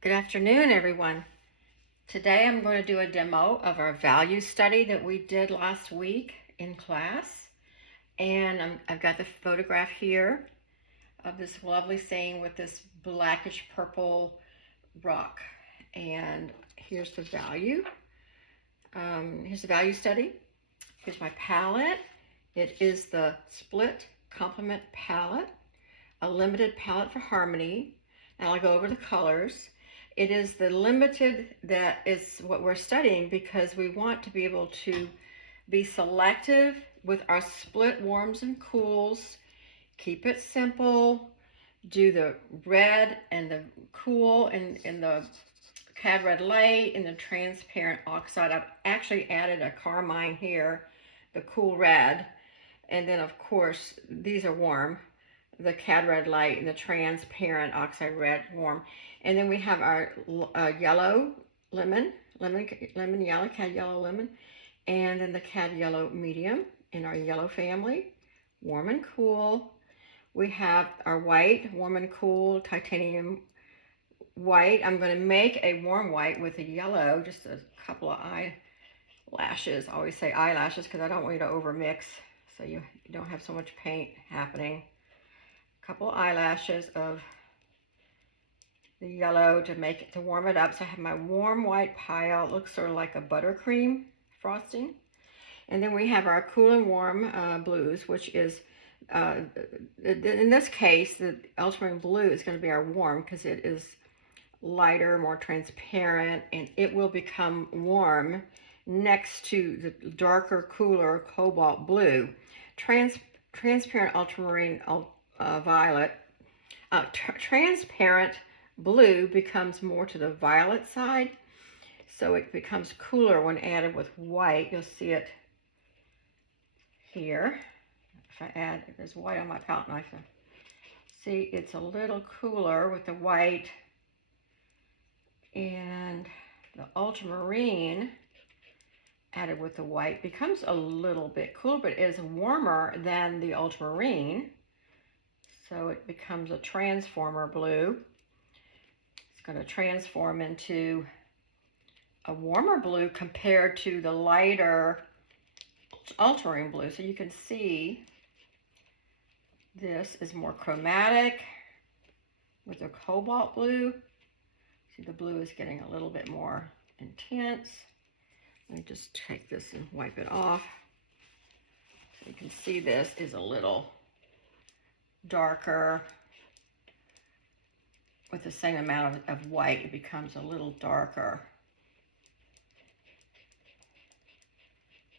Good afternoon, everyone. Today I'm going to do a demo of our value study that we did last week in class. And I've got the photograph here of this lovely thing with this blackish purple rock. And here's the value. Here's the value study. Here's my palette. It is the Split Complement palette, a limited palette for harmony. And I'll go over the colors. It is the limited that is what we're studying because we want to be able to be selective with our split warms and cools, keep it simple, do the red and the cool in the cad red light and the transparent oxide. I've actually added a carmine here, the cool red, and then of course these are warm, the cad red light and the transparent oxide red warm. And then we have our yellow lemon yellow, cad yellow lemon, and then the cad yellow medium in our yellow family, warm and cool. We have our white, warm and cool, titanium white. I'm going to make a warm white with a yellow, just a couple of eyelashes. I always say eyelashes because I don't want you to overmix so you don't have so much paint happening. A couple eyelashes of the yellow to warm it up. So I have my warm white pile. It looks sort of like a buttercream frosting. And then we have our cool and warm blues, which is, in this case, the ultramarine blue is going to be our warm because it is lighter, more transparent, and it will become warm next to the darker, cooler cobalt blue. Transparent ultramarine violet, transparent blue becomes more to the violet side, so it becomes cooler when added with white. You'll see it here. If I add, there's white on my palette knife. See, it's a little cooler with the white, and the ultramarine added with the white becomes a little bit cooler, but is warmer than the ultramarine, so it becomes a transformer blue. Going to transform into a warmer blue compared to the lighter ultramarine blue. So you can see this is more chromatic with the cobalt blue. See, the blue is getting a little bit more intense. Let me just take this and wipe it off. So you can see this is a little darker. With the same amount of white, it becomes a little darker.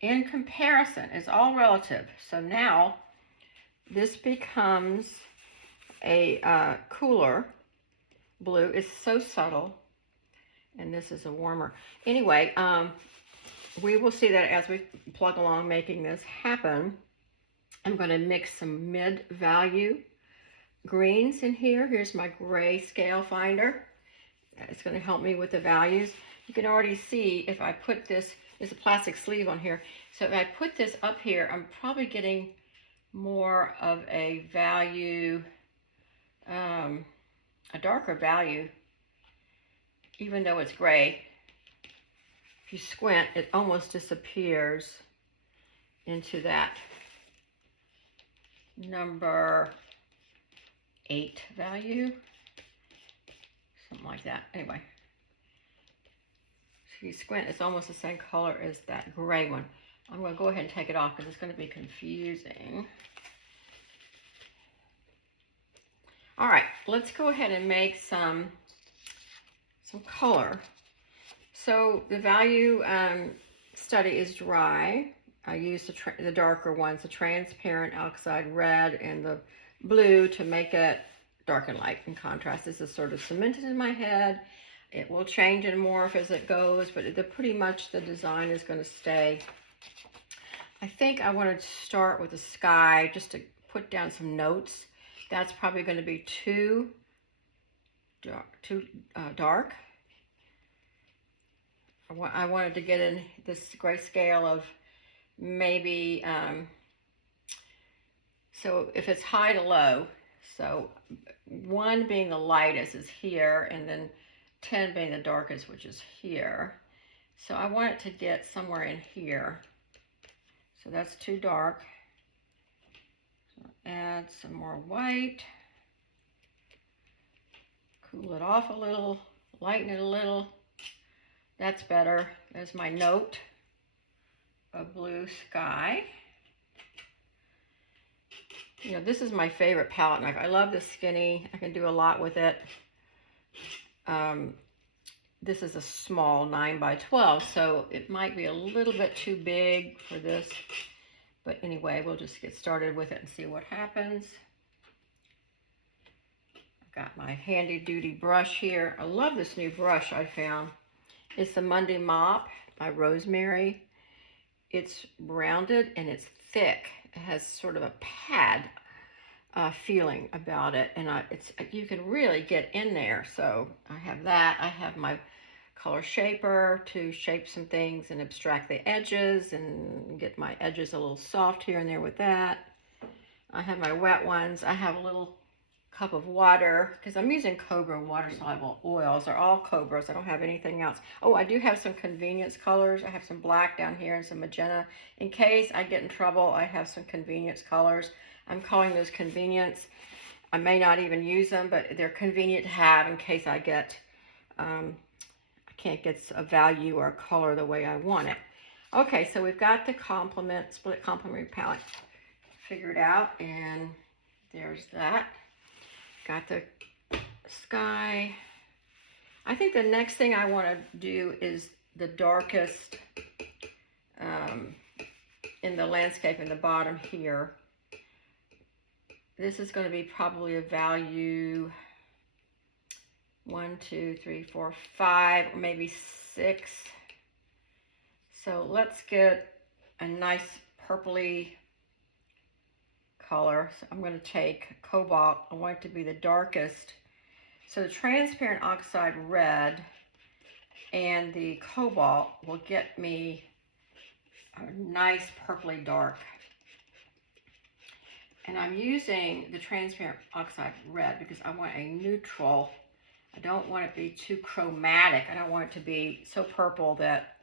In comparison, it's all relative. So now this becomes a cooler blue. It's so subtle, and this is a warmer. Anyway, we will see that as we plug along making this happen. I'm going to mix some mid-value greens in here. Here's my gray scale finder. It's going to help me with the values. You can already see if I put this, there's a plastic sleeve on here. So if I put this up here, I'm probably getting more of a value, a darker value, even though it's gray. If you squint, it almost disappears into that number 8 value, something like that. Anyway, if you squint, it's almost the same color as that gray one. I'm going to go ahead and take it off because it's going to be confusing. All right, let's go ahead and make some color. So the value study is dry. I used the darker ones, the transparent oxide red and the blue, to make it dark and light and contrast. This is sort of cemented in my head. It will change and morph as it goes, but pretty much the design is going to stay. I think I want to start with the sky just to put down some notes. That's probably going to be too dark. I wanted to get in this grayscale of maybe, so if it's high to low, so 1 being the lightest is here, and then 10 being the darkest, which is here. So I want it to get somewhere in here. So that's too dark. So add some more white. Cool it off a little, lighten it a little. That's better. There's my note of blue sky. You know, this is my favorite palette knife. I love the skinny. I can do a lot with it. This is a small 9x12, so it might be a little bit too big for this. But anyway, we'll just get started with it and see what happens. I've got my handy duty brush here. I love this new brush I found. It's the Monday Mop by Rosemary. It's rounded and it's thick. It has sort of a pad feeling about it, and you can really get in there. So I have that. I have my color shaper to shape some things and abstract the edges and get my edges a little soft here and there with that. I have my wet ones. I have a little cup of water because I'm using Cobra water soluble oils. They're all Cobras. I don't have anything else. Oh, I do have some convenience colors. I have some black down here and some magenta. In case I get in trouble, I have some convenience colors. I'm calling those convenience. I may not even use them, but they're convenient to have in case I get I can't get a value or a color the way I want it. Okay, so we've got the split complementary palette figured out, and there's that. Got the sky. I think the next thing I want to do is the darkest in the landscape in the bottom here. This is going to be probably a value 1, 2, 3, 4, 5, or maybe 6. So let's get a nice purpley color. So I'm going to take cobalt. I want it to be the darkest. So the transparent oxide red and the cobalt will get me a nice purpley dark. And I'm using the transparent oxide red because I want a neutral. I don't want it to be too chromatic. I don't want it to be so purple that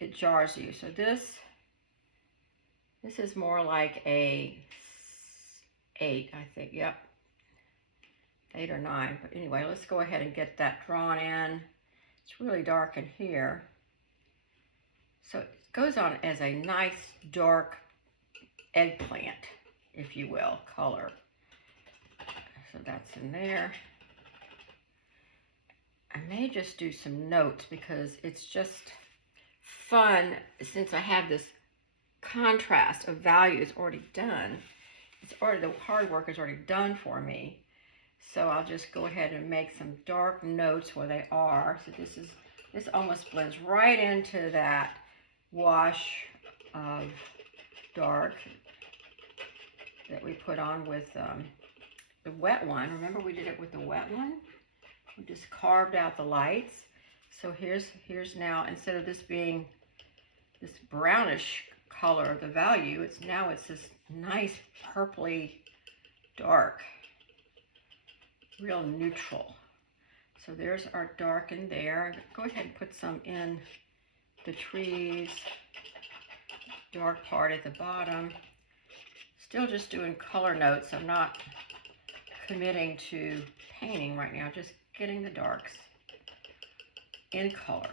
it jars you. So this is more like a 8, I think. Yep, 8 or 9. But anyway, let's go ahead and get that drawn in. It's really dark in here. So it goes on as a nice dark eggplant, if you will, color. So that's in there. I may just do some notes because it's just fun since I have this contrast of values already done. The hard work is already done for me. So I'll just go ahead and make some dark notes where they are. So this almost blends right into that wash of dark that we put on with the wet one. Remember we did it with the wet one? We just carved out the lights. So here's now, instead of this being this brownish color, the value, it's this nice purpley dark, real neutral. So there's our dark in there. Go ahead and put some in the trees, dark part at the bottom. Still just doing color notes. I'm not committing to painting right now, just getting the darks in color.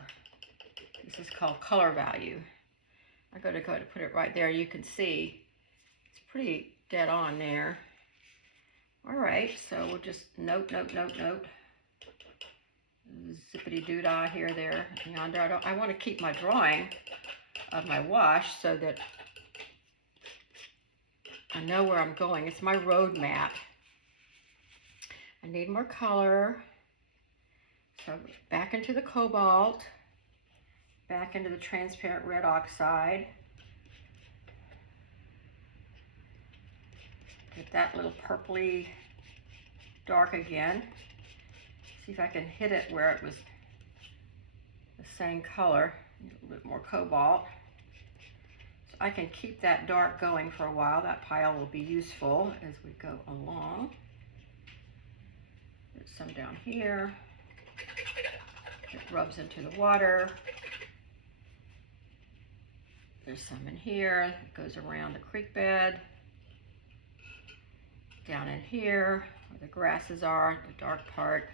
This is called color value. I'm going to go ahead and put it right there. You can see it's pretty dead on there. All right, so we'll just note. Zippity doo-dah here, there, yonder. I want to keep my drawing of my wash so that I know where I'm going. It's my road map. I need more color. So back into the cobalt, back into the transparent red oxide. Get that little purpley dark again. See if I can hit it where it was the same color. A little bit more cobalt. So I can keep that dark going for a while. That pile will be useful as we go along. There's some down here. It rubs into the water. There's some in here. It goes around the creek bed. Down in here where the grasses are, the dark part.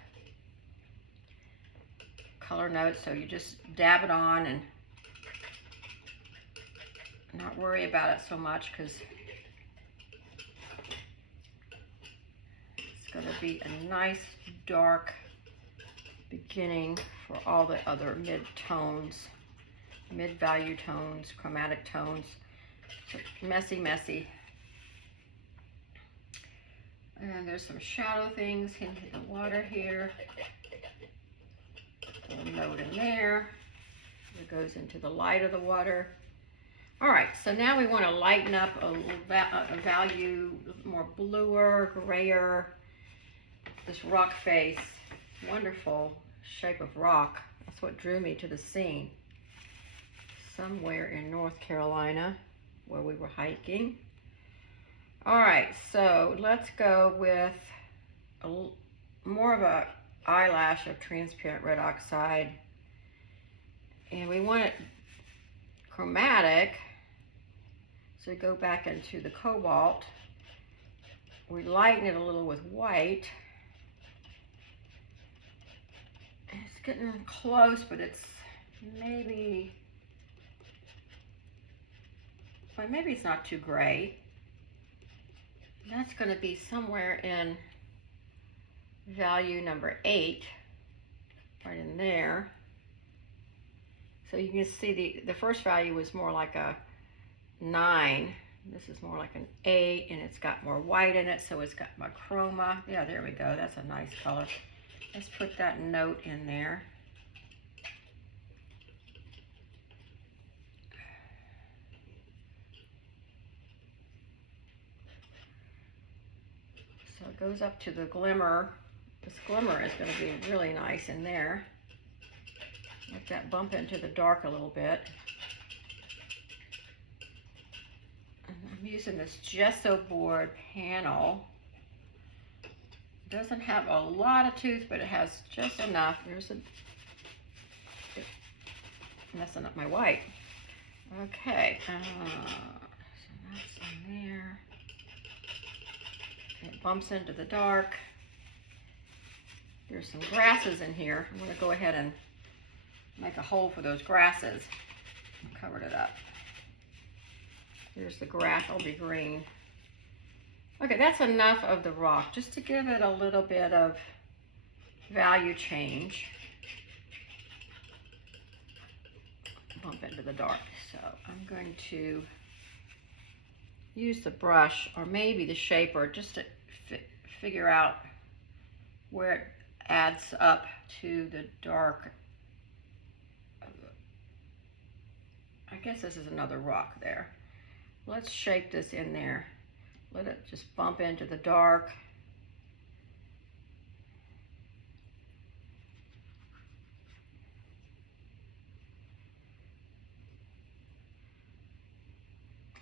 Color notes, so you just dab it on and not worry about it so much, because it's going to be a nice dark beginning for all the other mid-tones, mid-value tones, chromatic tones. So messy, messy. And there's some shadow things into the water here. A little note in there. It goes into the light of the water. All right, so now we want to lighten up a value, more bluer, grayer. This rock face, wonderful shape of rock. That's what drew me to the scene. Somewhere in North Carolina where we were hiking. All right, so let's go with more of a eyelash of transparent red oxide. And we want it chromatic. So we go back into the cobalt. We lighten it a little with white. It's getting close, but it's maybe it's not too gray. That's going to be somewhere in value number 8, right in there. So you can see the first value was more like a 9. This is more like an 8, and it's got more white in it, so it's got my chroma. Yeah, there we go. That's a nice color. Let's put that note in there. So it goes up to the glimmer. This glimmer is going to be really nice in there. Let that bump into the dark a little bit. And I'm using this gesso board panel. It doesn't have a lot of tooth, but it has just enough. There's messing up my white. Okay, so that's in there. It bumps into the dark. There's some grasses in here. I'm going to go ahead and make a hole for those grasses. I covered it up. Here's the grass, will be green. Okay, that's enough of the rock, just to give it a little bit of value change. Bump into the dark. So I'm going to use the brush, or maybe the shaper, just to figure out where it adds up to the dark. I guess this is another rock there. Let's shape this in there. Let it just bump into the dark.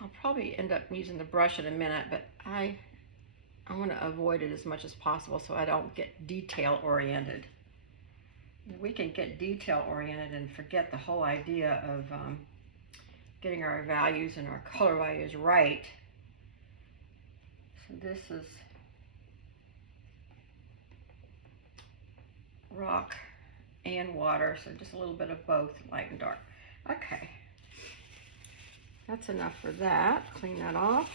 I'll probably end up using the brush in a minute, but I want to avoid it as much as possible so I don't get detail oriented. We can get detail oriented and forget the whole idea of getting our values and our color values right. So this is rock and water, so just a little bit of both, light and dark. Okay, that's enough for that. Clean that off.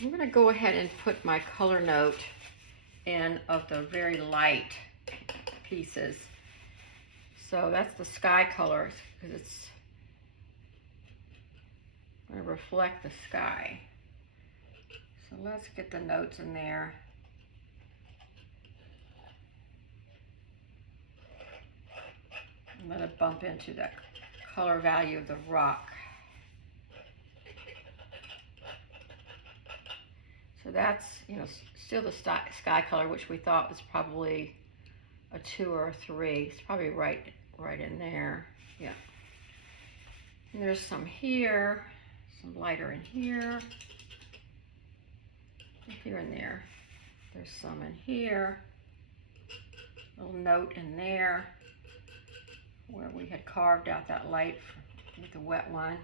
I'm going to go ahead and put my color note in of the very light pieces. So that's the sky colors, because it's going to reflect the sky. So let's get the notes in there. And let it bump into that color value of the rock. So that's, you know, still the sky color, which we thought was probably a 2 or a 3. It's probably right in there. Yeah. And there's some here, some lighter in here and there. There's some in here. Little note in there where we had carved out that light with the wet one.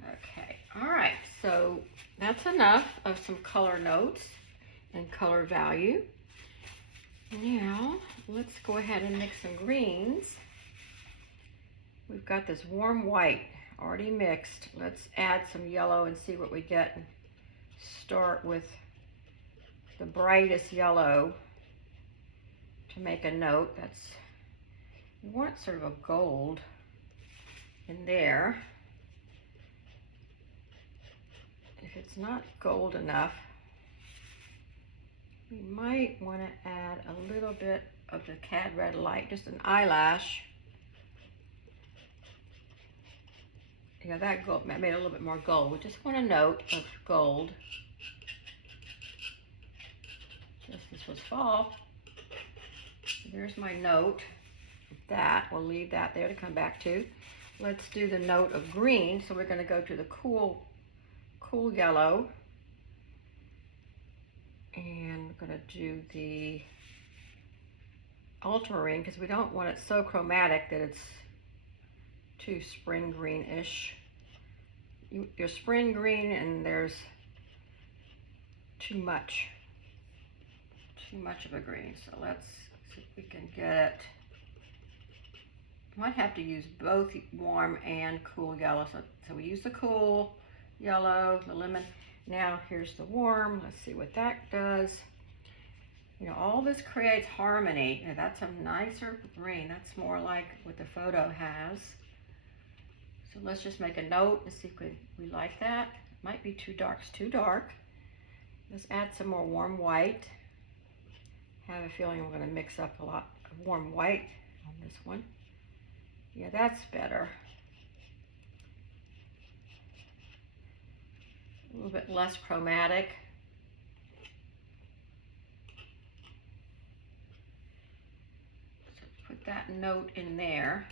Okay, all right, so that's enough of some color notes and color value. Now, let's go ahead and mix some greens. We've got this warm white already mixed. Let's add some yellow and see what we get. And start with the brightest yellow to make a note. You want sort of a gold in there. If it's not gold enough, we might want to add a little bit of the Cad Red Light, just an eyelash. Yeah, that gold made it a little bit more gold. We just want a note of gold. This was fall. There's my note. That we'll leave that there to come back to. Let's do the note of green. So we're going to go to the cool yellow, and we're going to do the ultramarine because we don't want it so chromatic that it's too spring green-ish. You're spring green and there's too much of a green. So let's see if we can get it. Might have to use both warm and cool yellow. So we use the cool yellow, the lemon. Now here's the warm. Let's see what that does. You know, all this creates harmony. Now that's a nicer green. That's more like what the photo has. So let's just make a note and see if we like that. Might be too dark. It's too dark. Let's add some more warm white. I have a feeling I'm going to mix up a lot of warm white on this one. Yeah, that's better. A little bit less chromatic. So put that note in there.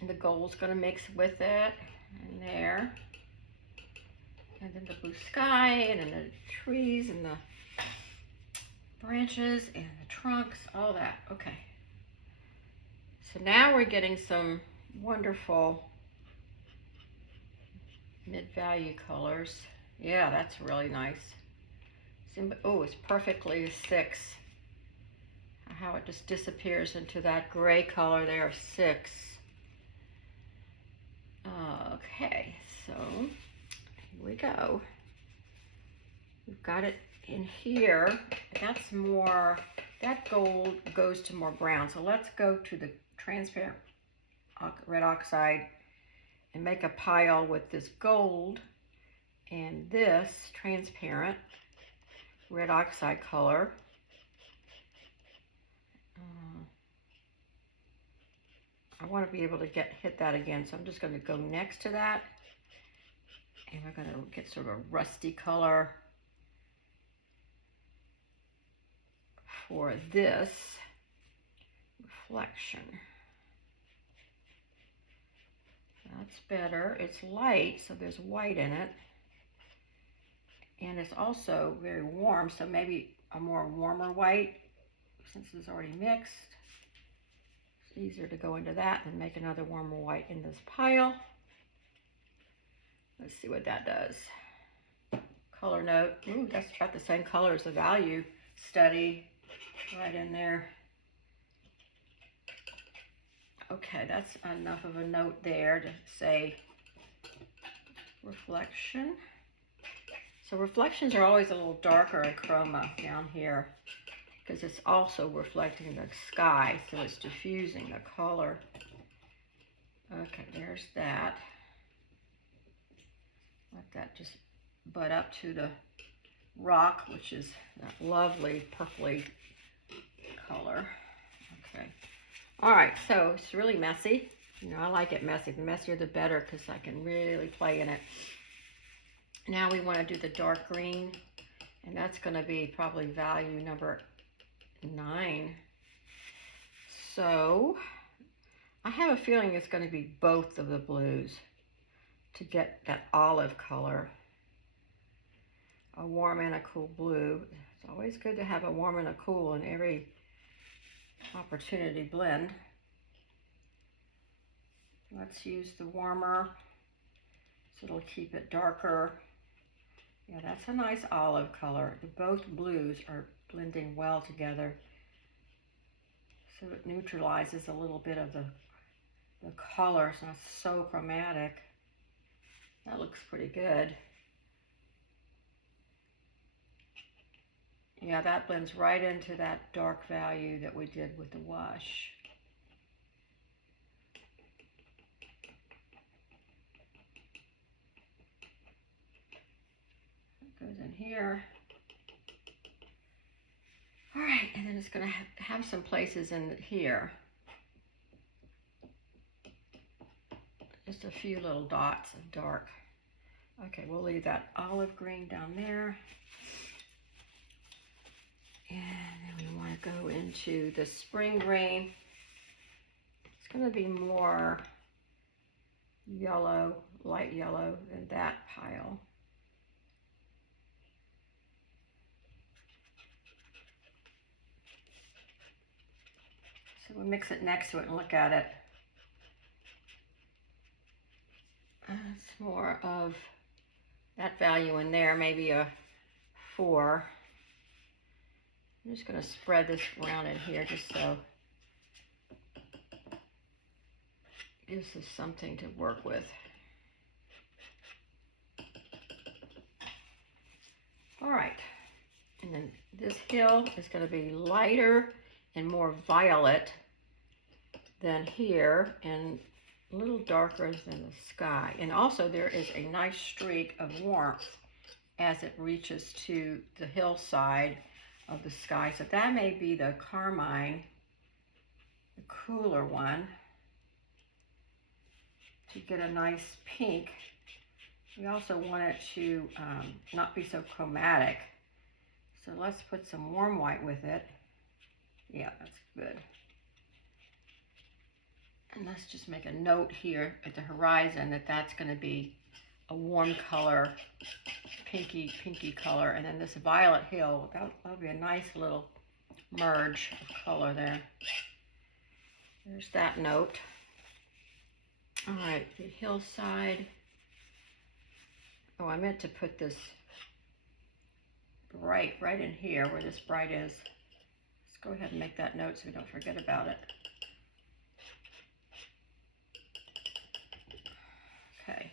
And the gold's going to mix with it in there. And then the blue sky and then the trees and the branches and the trunks, all that. Okay. So now we're getting some wonderful mid-value colors. Yeah, that's really nice. Oh, it's perfectly 6. How it just disappears into that gray color there, 6. Okay, so here we go. We've got it in here. That's more, that gold goes to more brown. So let's go to the transparent red oxide and make a pile with this gold and this transparent red oxide color. I want to be able to hit that again, so I'm just going to go next to that, and we're going to get sort of a rusty color for this reflection. That's better. It's light, so there's white in it, and it's also very warm, so maybe a more warmer white since it's already mixed. Easier to go into that and make another warmer white in this pile. Let's see what that does. Color note. Ooh, that's about the same color as the value study right in there. Okay, that's enough of a note there to say reflection. So reflections are always a little darker in chroma down here, because it's also reflecting the sky, so it's diffusing the color. Okay, there's that. Let that just butt up to the rock, which is that lovely purpley color. Okay. All right, so it's really messy. You know, I like it messy. The messier the better, because I can really play in it. Now we want to do the dark green, and that's going to be probably value number 9. So I have a feeling it's going to be both of the blues. to get that olive color. A warm and a cool blue. It's always good to have a warm and a cool in every opportunity blend. Let's use the warmer so it'll keep it darker. Yeah, that's a nice olive color. Both blues are blending well together, so it neutralizes a little bit of the color. It's not so chromatic. That looks pretty good. Yeah, that blends right into that dark value that we did with the wash. It goes in here. All right, and then it's going to have some places in here. Just a few little dots of dark. Okay, we'll leave that olive green down there. And then we want to go into the spring green. It's going to be more yellow, light yellow than that pile. So we'll mix it next to it and look at it. It's more of that value in there, maybe a 4. I'm just going to spread this around in here just so it gives us something to work with. All right, and then this hill is going to be lighter and more violet than here and a little darker than the sky. And also there is a nice streak of warmth as it reaches to the hillside of the sky. So that may be the carmine, the cooler one, to get a nice pink. We also want it to not be so chromatic. So let's put some warm white with it. Yeah, that's good. And let's just make a note here at the horizon that that's going to be a warm color, pinky color. And then this violet hill, that'll be a nice little merge of color there. There's that note. All right, the hillside. Oh, I meant to put this bright right in here where this bright is. Let's go ahead and make that note so we don't forget about it. Okay,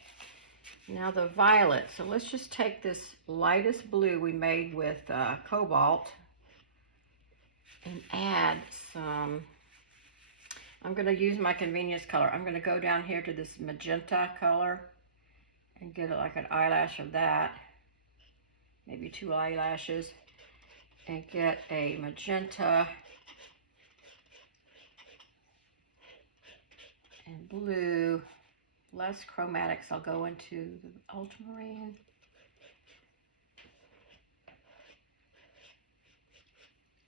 now the violet. So let's just take this lightest blue we made with cobalt and add some. I'm going to use my convenience color. I'm going to go down here to this magenta color and get like an eyelash of that, maybe 2 eyelashes, and get a magenta and blue. Less chromatics. I'll go into the ultramarine.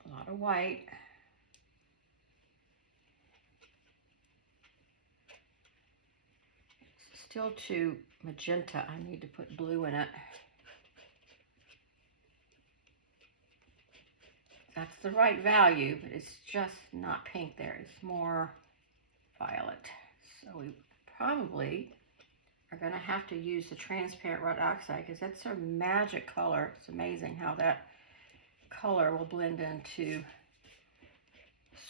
A lot of white. It's still too magenta. I need to put blue in it. That's the right value, but it's just not pink there. It's more violet. So we probably are going to have to use the transparent red oxide because that's a magic color. It's amazing how that color will blend into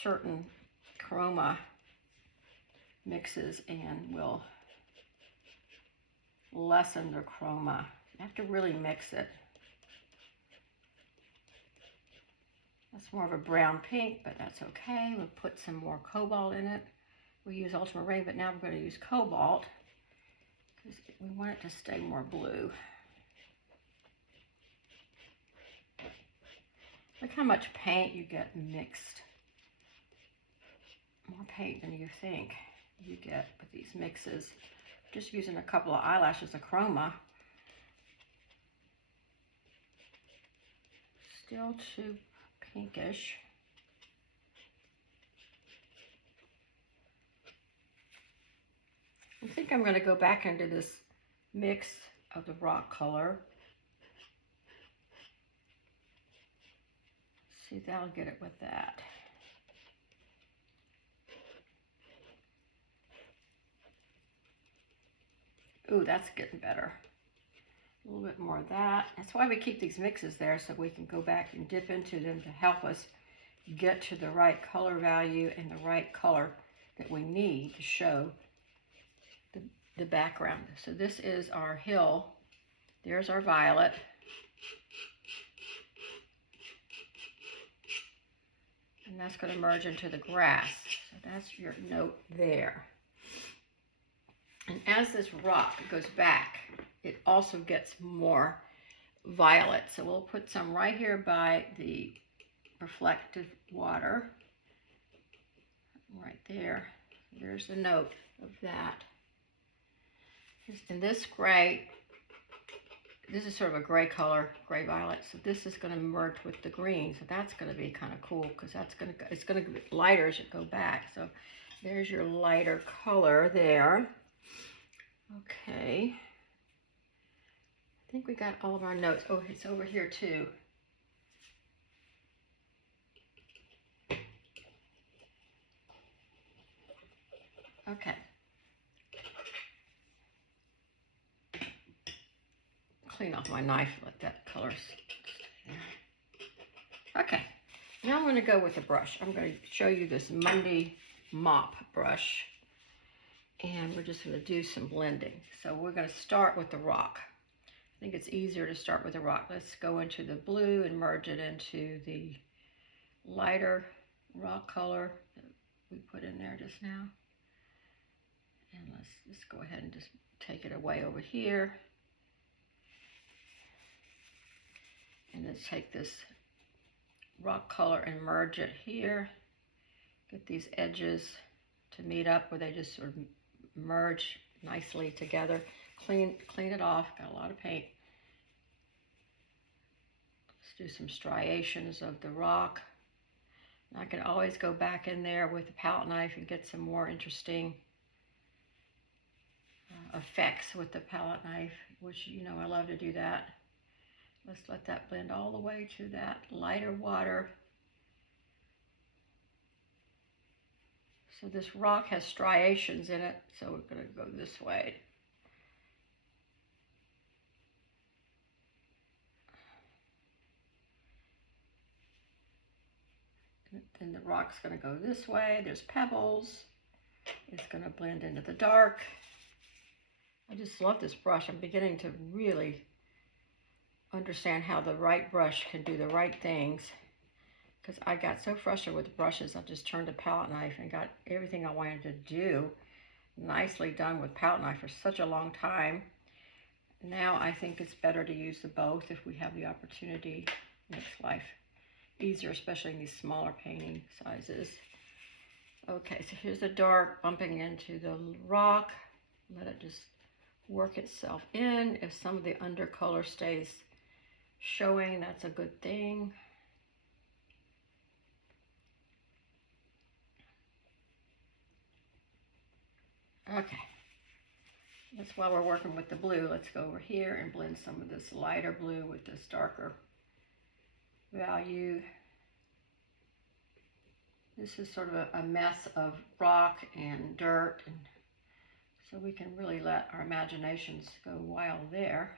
certain chroma mixes and will lessen the chroma. You have to really mix it. That's more of a brown pink, but that's okay. We'll put some more cobalt in it. We use ultramarine, but now we're going to use cobalt because we want it to stay more blue. Look how much paint you get mixed. More paint than you think you get with these mixes. Just using a couple of eyelashes of chroma. Still too pinkish. I think I'm going to go back into this mix of the rock color. See, that'll get it with that. Ooh, that's getting better. A little bit more of that. That's why we keep these mixes there, so we can go back and dip into them to help us get to the right color value and the right color that we need to show the background. So this is our hill. There's our violet. And that's going to merge into the grass. So that's your note there. And as this rock goes back, it also gets more violet. So we'll put some right here by the reflective water. Right there. There's the note of that. And this gray, this is sort of a gray color, gray violet. So this is going to merge with the green. So that's going to be kind of cool because it's going to get lighter as you go back. So there's your lighter color there. Okay. I think we got all of our notes. Oh, it's over here too. Okay. Clean off my knife, let that color stay there. Okay. Now I'm going to go with a brush. I'm going to show you this Monday mop brush. And we're just going to do some blending. So we're going to start with the rock. I think it's easier to start with the rock. Let's go into the blue and merge it into the lighter rock color that we put in there just now. And let's just go ahead and just take it away over here. And let's take this rock color and merge it here. Get these edges to meet up where they just sort of merge nicely together. Clean it off. Got a lot of paint. Let's do some striations of the rock. And I can always go back in there with a palette knife and get some more interesting effects with the palette knife, which you know I love to do that. Let's let that blend all the way to that lighter water. So this rock has striations in it, so we're going to go this way. And the rock's going to go this way. There's pebbles. It's going to blend into the dark. I just love this brush. I'm beginning to really understand how the right brush can do the right things. Because I got so frustrated with the brushes, I just turned a palette knife and got everything I wanted to do nicely done with palette knife for such a long time. Now I think it's better to use the both if we have the opportunity. It makes life easier, especially in these smaller painting sizes. Okay, so here's the dark bumping into the rock. Let it just work itself in. If some of the undercolor stays showing, that's a good thing. Okay, that's while we're working with the blue, let's go over here and blend some of this lighter blue with this darker value. This is sort of a mess of rock and dirt, and so we can really let our imaginations go wild there.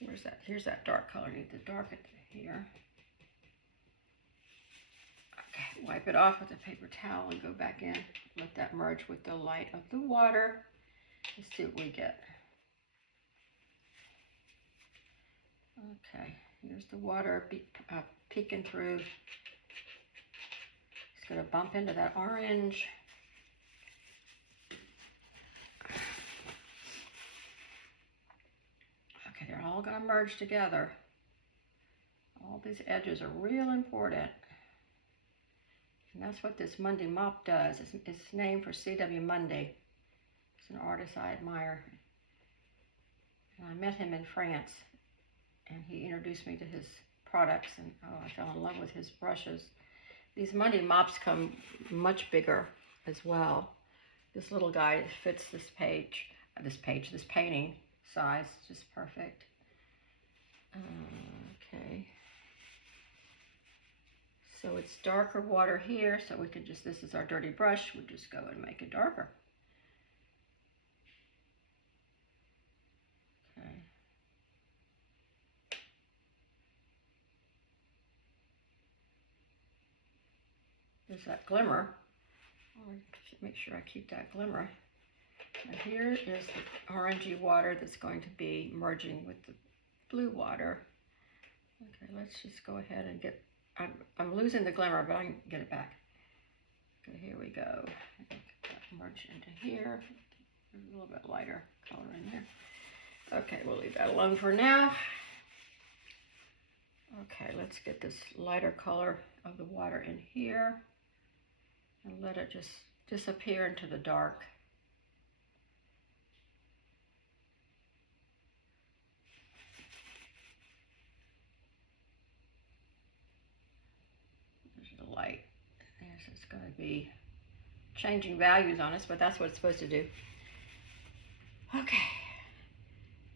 Where's that? Here's that dark color. I need to darken it here. Okay, wipe it off with a paper towel and go back in. Let that merge with the light of the water. Let's see what we get. Okay, here's the water peeking through. It's going to bump into that orange. Okay, they're all going to merge together. All these edges are real important. And that's what this Monday mop does. It's named for C.W. Mundy. He's an artist I admire. And I met him in France, and he introduced me to his products, and oh, I fell in love with his brushes. These Monday mops come much bigger as well. This little guy fits this painting size just perfect. Okay. So it's darker water here, so we can just, this is our dirty brush, we'll just go and make it darker. Okay. There's that glimmer. I'll make sure I keep that glimmer. And here is the orangey water that's going to be merging with the blue water. Okay, let's just go ahead and get, I'm losing the glimmer, but I can get it back. Okay, here we go. Merge into here. There's a little bit lighter color in there. Okay, we'll leave that alone for now. Okay, let's get this lighter color of the water in here and let it just disappear into the dark. There's the light. Yes, it's going to be changing values on us, but that's what it's supposed to do. Okay,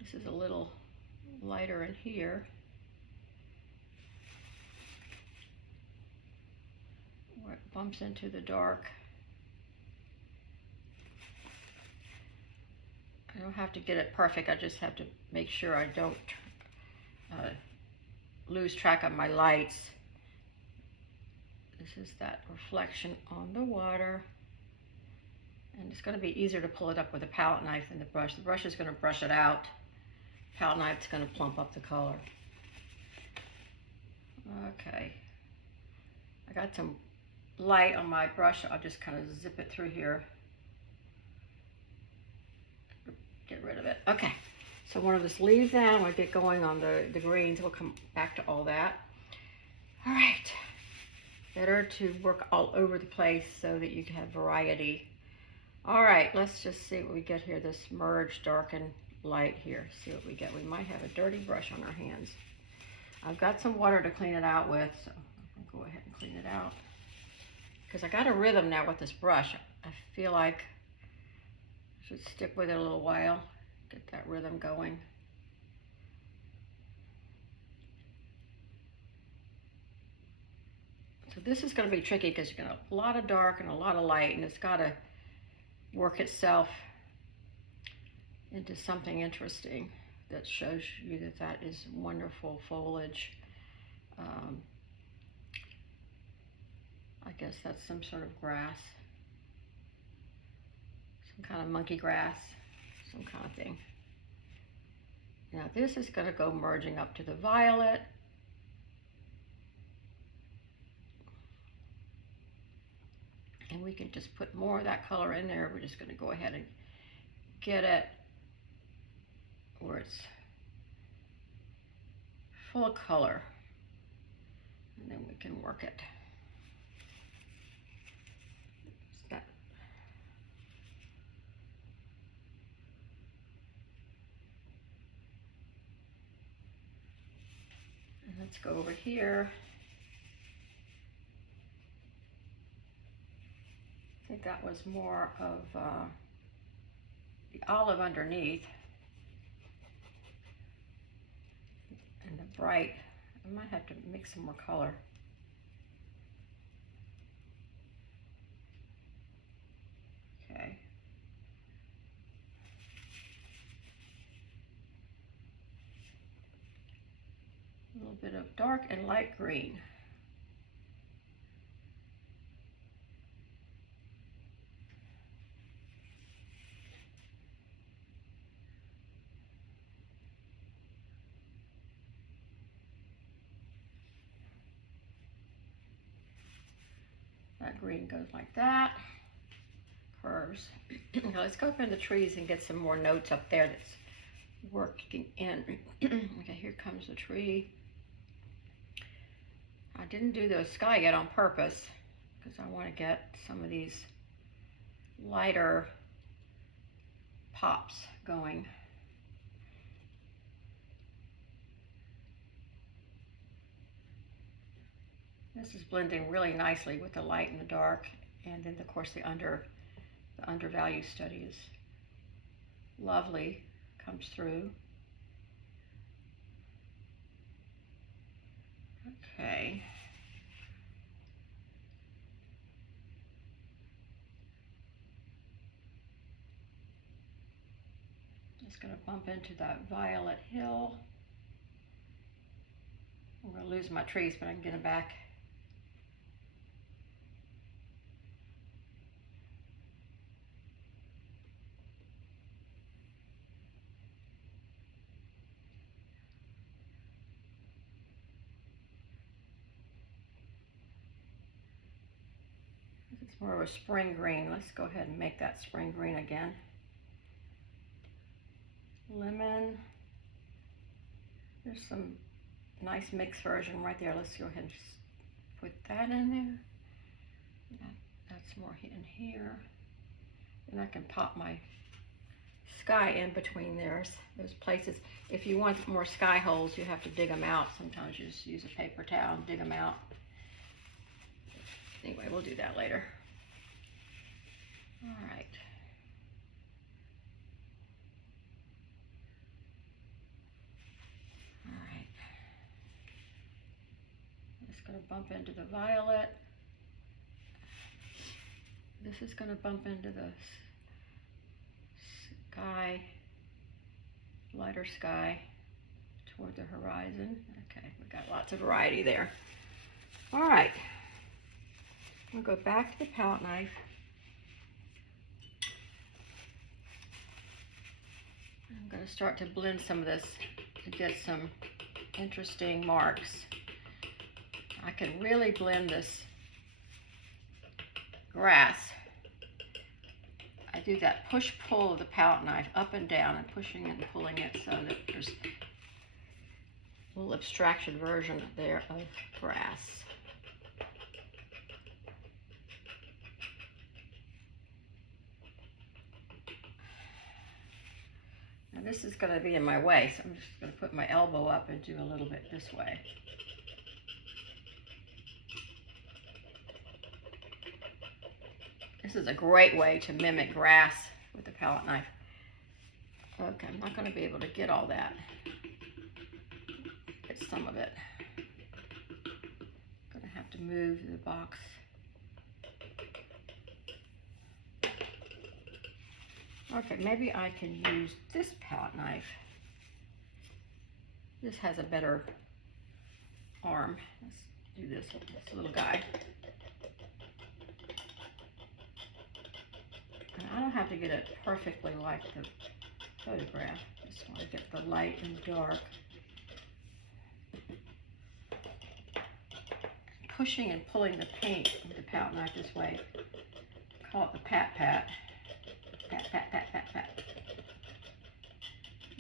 this is a little lighter in here. Where it bumps into the dark. I don't have to get it perfect, I just have to make sure I don't lose track of my lights. This is that reflection on the water. And it's going to be easier to pull it up with a palette knife than the brush. The brush is going to brush it out. Palette knife is going to plump up the color. Okay. I got some light on my brush. I'll just kind of zip it through here. Get rid of it. Okay. So I want to just leave that. I'm going to get going on the greens. We'll come back to all that. All right. Better to work all over the place so that you can have variety. All right, let's just see what we get here. This merge, darken, light here. See what we get. We might have a dirty brush on our hands. I've got some water to clean it out with, so I'll go ahead and clean it out. Because I got a rhythm now with this brush. I feel like I should stick with it a little while, get that rhythm going. So this is going to be tricky because you're going to have a lot of dark and a lot of light, and it's got to work itself into something interesting that shows you that that is wonderful foliage. I guess that's some sort of grass, some kind of monkey grass, some kind of thing. Now this is going to go merging up to the violet. And we can just put more of that color in there. We're just going to go ahead and get it where it's full of color. And then we can work it. That. And let's go over here. I think that was more of the olive underneath and the bright. I might have to mix some more color. Okay. A little bit of dark and light green. That green goes like that, curves. Now let's go up in the trees and get some more notes up there that's working in. Okay, here comes the tree. I didn't do the sky yet on purpose because I want to get some of these lighter pops going. This is blending really nicely with the light and the dark, and then of course the The undervalue study is lovely, comes through. Okay. Just going to bump into that Violet Hill. I'm going to lose my trees, but I can get them back. It's more of a spring green. Let's go ahead and make that spring green again. Lemon. There's some nice mixed version right there. Let's go ahead and just put that in there. That's more in here. And I can pop my sky in between those places. If you want more sky holes, you have to dig them out. Sometimes you just use a paper towel and dig them out. Anyway, we'll do that later. All right. All right. I'm just going to bump into the violet. This is going to bump into the sky, lighter sky toward the horizon. Okay, we got lots of variety there. All right. I'll go back to the palette knife. I'm going to start to blend some of this to get some interesting marks. I can really blend this grass. I do that push-pull of the palette knife up and down and pushing it and pulling it so that there's a little abstraction version there of grass. Now this is going to be in my way, so I'm just going to put my elbow up and do a little bit this way. This is a great way to mimic grass with the palette knife. Okay, I'm not going to be able to get all that. Get some of it. I'm going to have to move the box. Okay, maybe I can use this palette knife. This has a better arm. Let's do this little guy. And I don't have to get it perfectly like the photograph. Just want to get the light and dark. Pushing and pulling the paint with the palette knife this way. Call it the pat-pat. Pat.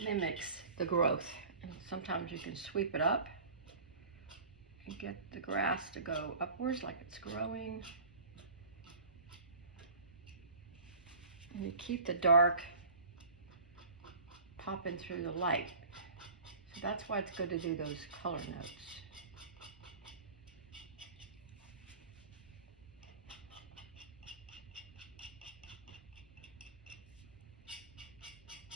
Mimics the growth. And sometimes you can sweep it up and get the grass to go upwards like it's growing. And you keep the dark popping through the light. So that's why it's good to do those color notes.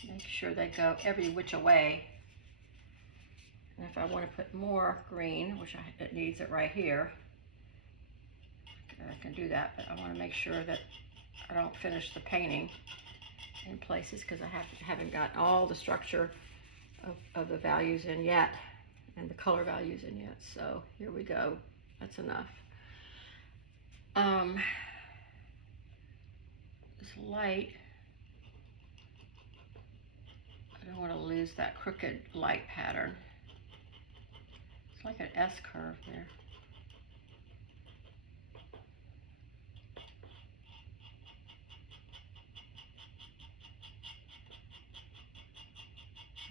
Make sure they go every which way. And if I want to put more green, which it needs it right here, I can do that, but I want to make sure that I don't finish the painting in places because I haven't got all the structure of the values in yet and the color values in yet. So here we go. That's enough. This light, I don't want to lose that crooked light pattern. It's like an S curve there.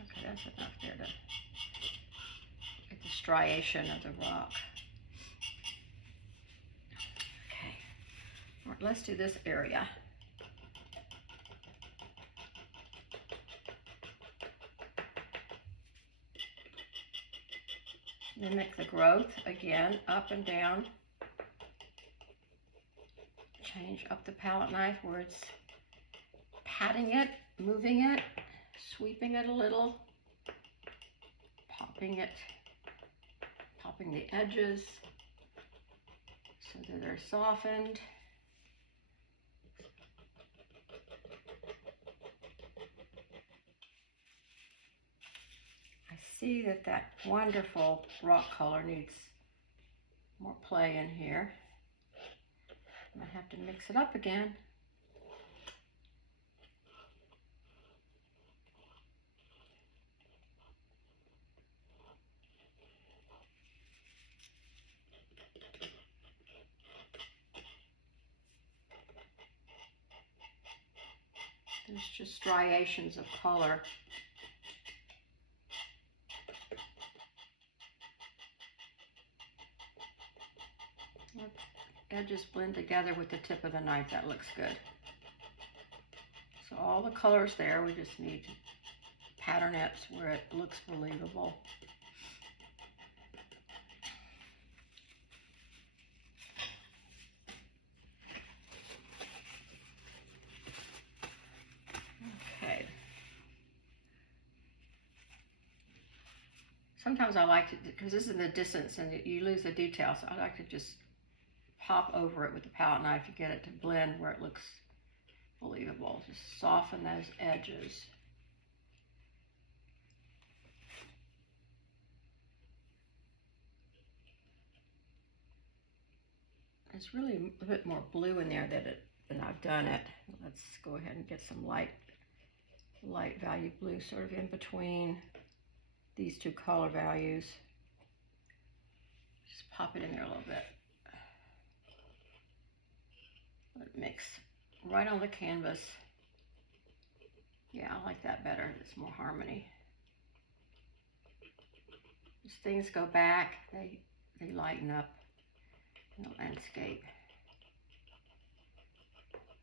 Okay, that's enough there to get the striation of the rock. Okay, all right, let's do this area. Mimic the growth again, up and down. Change up the palette knife where it's patting it, moving it, sweeping it a little, popping the edges so that they're softened. I see that wonderful rock color needs more play in here. I might have to mix it up again. There's just striations of color. Look, edges blend together with the tip of the knife. That looks good. So all the colors there, we just need to pattern it where it looks believable. Okay. Sometimes I like to, because this is in the distance and you lose the details, so I like to just pop over it with the palette knife to get it to blend where it looks believable. Just soften those edges. There's really a bit more blue in there than I've done it. Let's go ahead and get some light value blue sort of in between these two color values. Just pop it in there a little bit. Let it mix right on the canvas. Yeah, I like that better. It's more harmony. As things go back, they lighten up in the landscape.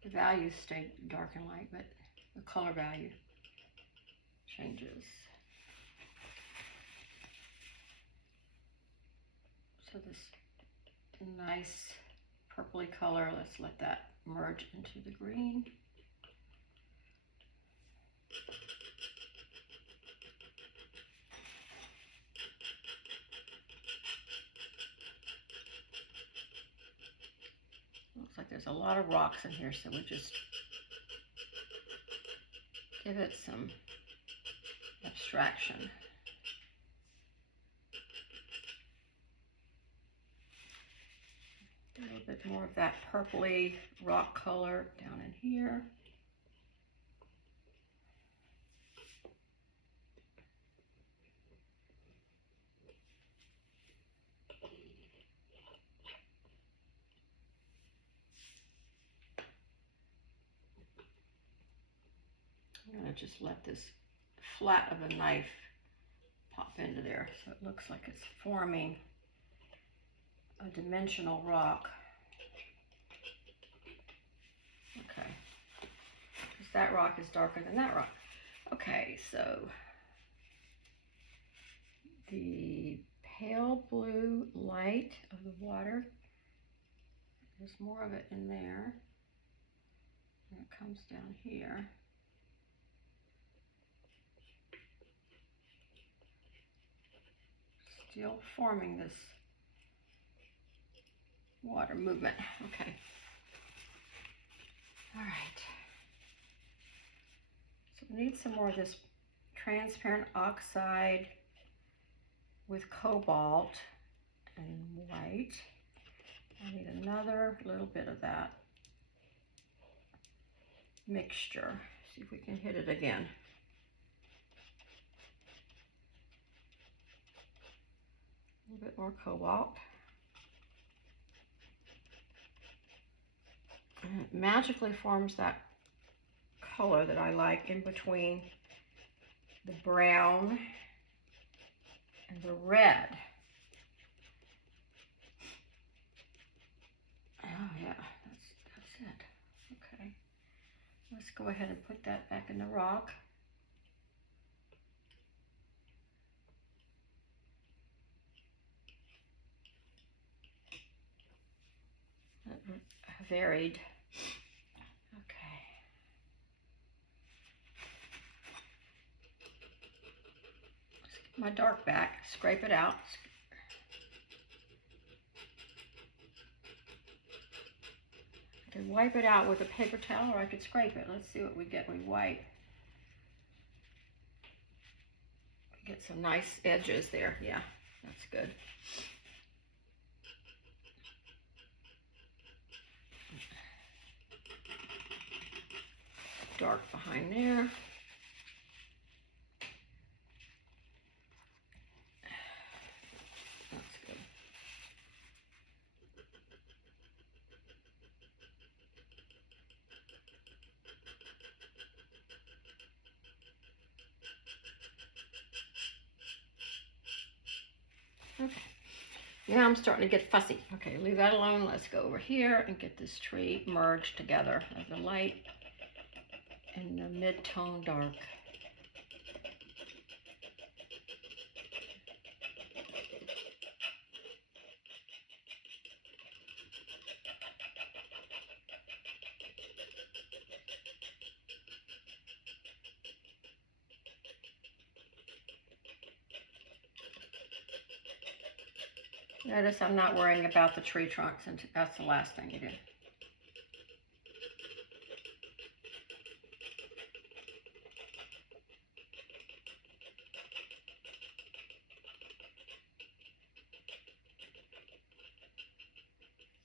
The values stay dark and light, but the color value changes. So this nice purpley color, let's let that merge into the green. Looks like there's a lot of rocks in here, so we just give it some abstraction. A little bit more of that purpley rock color down in here. I'm going to just let this flat of a knife pop into there so it looks like it's forming a dimensional rock. Okay, because that rock is darker than that rock. Okay, so the pale blue light of the water, there's more of it in there, and it comes down here. Still forming this water movement. Okay. All right. So we need some more of this transparent oxide with cobalt and white. I need another little bit of that mixture. See if we can hit it again. A little bit more cobalt. And it magically forms that color that I like in between the brown and the red. Oh yeah, that's it. Okay, let's go ahead and put that back in the rock. Varied. Okay. my dark back, scrape it out. I could wipe it out with a paper towel, or I could scrape it. Let's see what we get when we wipe. Get some nice edges there. Yeah, that's good. Dark behind there. That's good. Okay. Now I'm starting to get fussy. Okay, leave that alone. Let's go over here and get this tree merged together. The light and the mid-tone dark. Notice I'm not worrying about the tree trunks, and that's the last thing you do.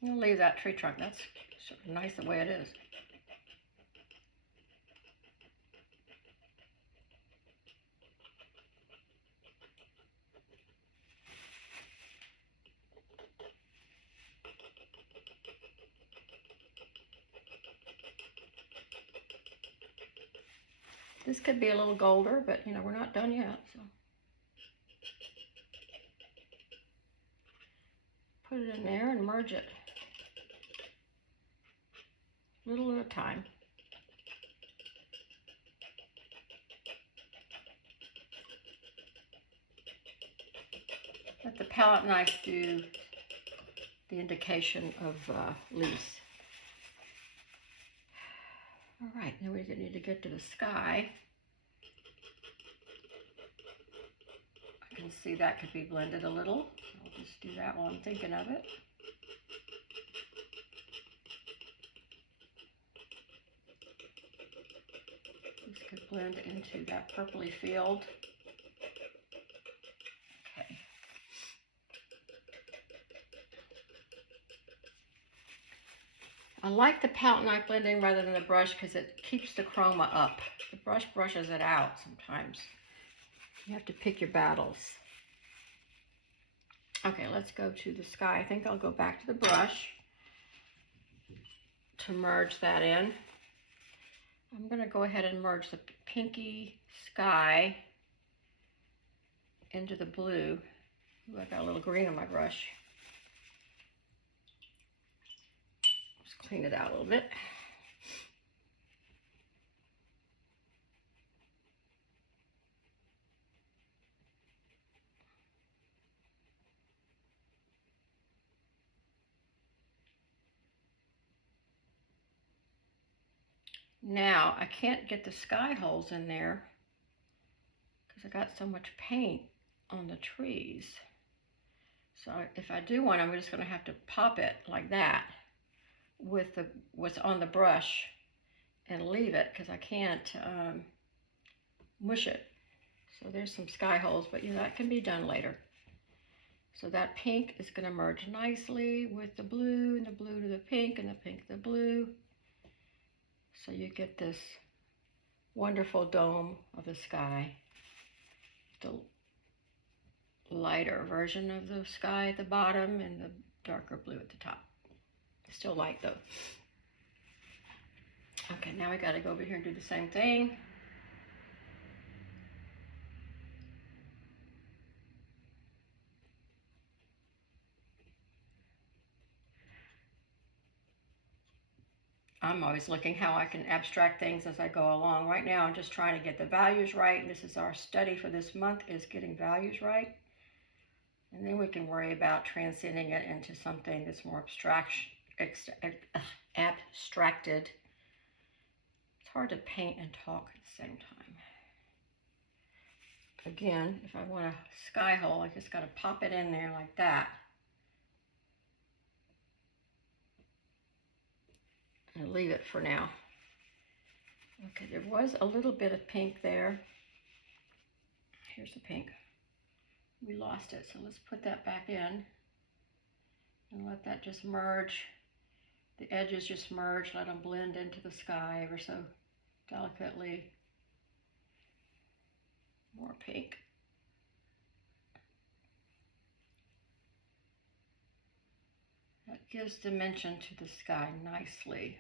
I'll leave that tree trunk. That's sort of nice the way it is. This could be a little golder, but you know, we're not done yet, so. Put it in there and merge it. Little at a time. Let the palette knife do the indication of leaves. All right, now we need to get to the sky. I can see that could be blended a little. I'll just do that while I'm thinking of it. This could blend into that purpley field. Okay. I like the palette knife blending rather than the brush because it keeps the chroma up. The brush brushes it out sometimes. You have to pick your battles. Okay, let's go to the sky. I think I'll go back to the brush to merge that in. I'm going to go ahead and merge the pinky sky into the blue. Ooh, I got a little green on my brush. Just clean it out a little bit. Now, I can't get the sky holes in there because I got so much paint on the trees. So if I do one, I'm just going to have to pop it like that with what's on the brush and leave it because I can't mush it. So there's some sky holes, but you know, that can be done later. So that pink is going to merge nicely with the blue, and the blue to the pink, and the pink to the blue. So you get this wonderful dome of the sky, the lighter version of the sky at the bottom and the darker blue at the top. Still light though. Okay, now we got to go over here and do the same thing. I'm always looking how I can abstract things as I go along. Right now, I'm just trying to get the values right, and this is our study for this month, is getting values right. And then we can worry about transcending it into something that's more abstracted. It's hard to paint and talk at the same time. again, if I want a sky hole, I just got to pop it in there like that. And leave it for now. Okay, there was a little bit of pink there. Here's the pink. We lost it, so let's put that back in and let that just merge. The edges just merge, let them blend into the sky ever so delicately. More pink. That gives dimension to the sky nicely.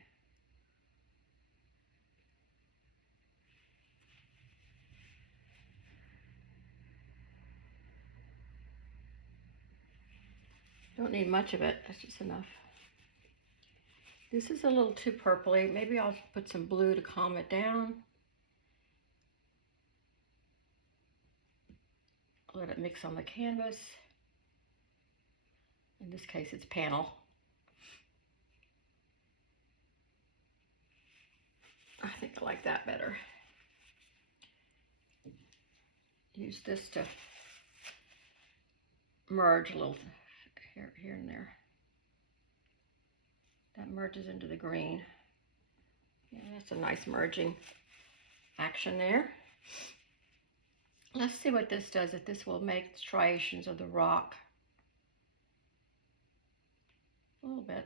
Don't need much of it, that's just enough. This is a little too purpley. Maybe I'll put some blue to calm it down. Let it mix on the canvas. In this case, it's panel. I think I like that better. Use this to merge a little here and there. That merges into the green. Yeah, that's a nice merging action there. Let's see what this does, if this will make striations of the rock. A little bit.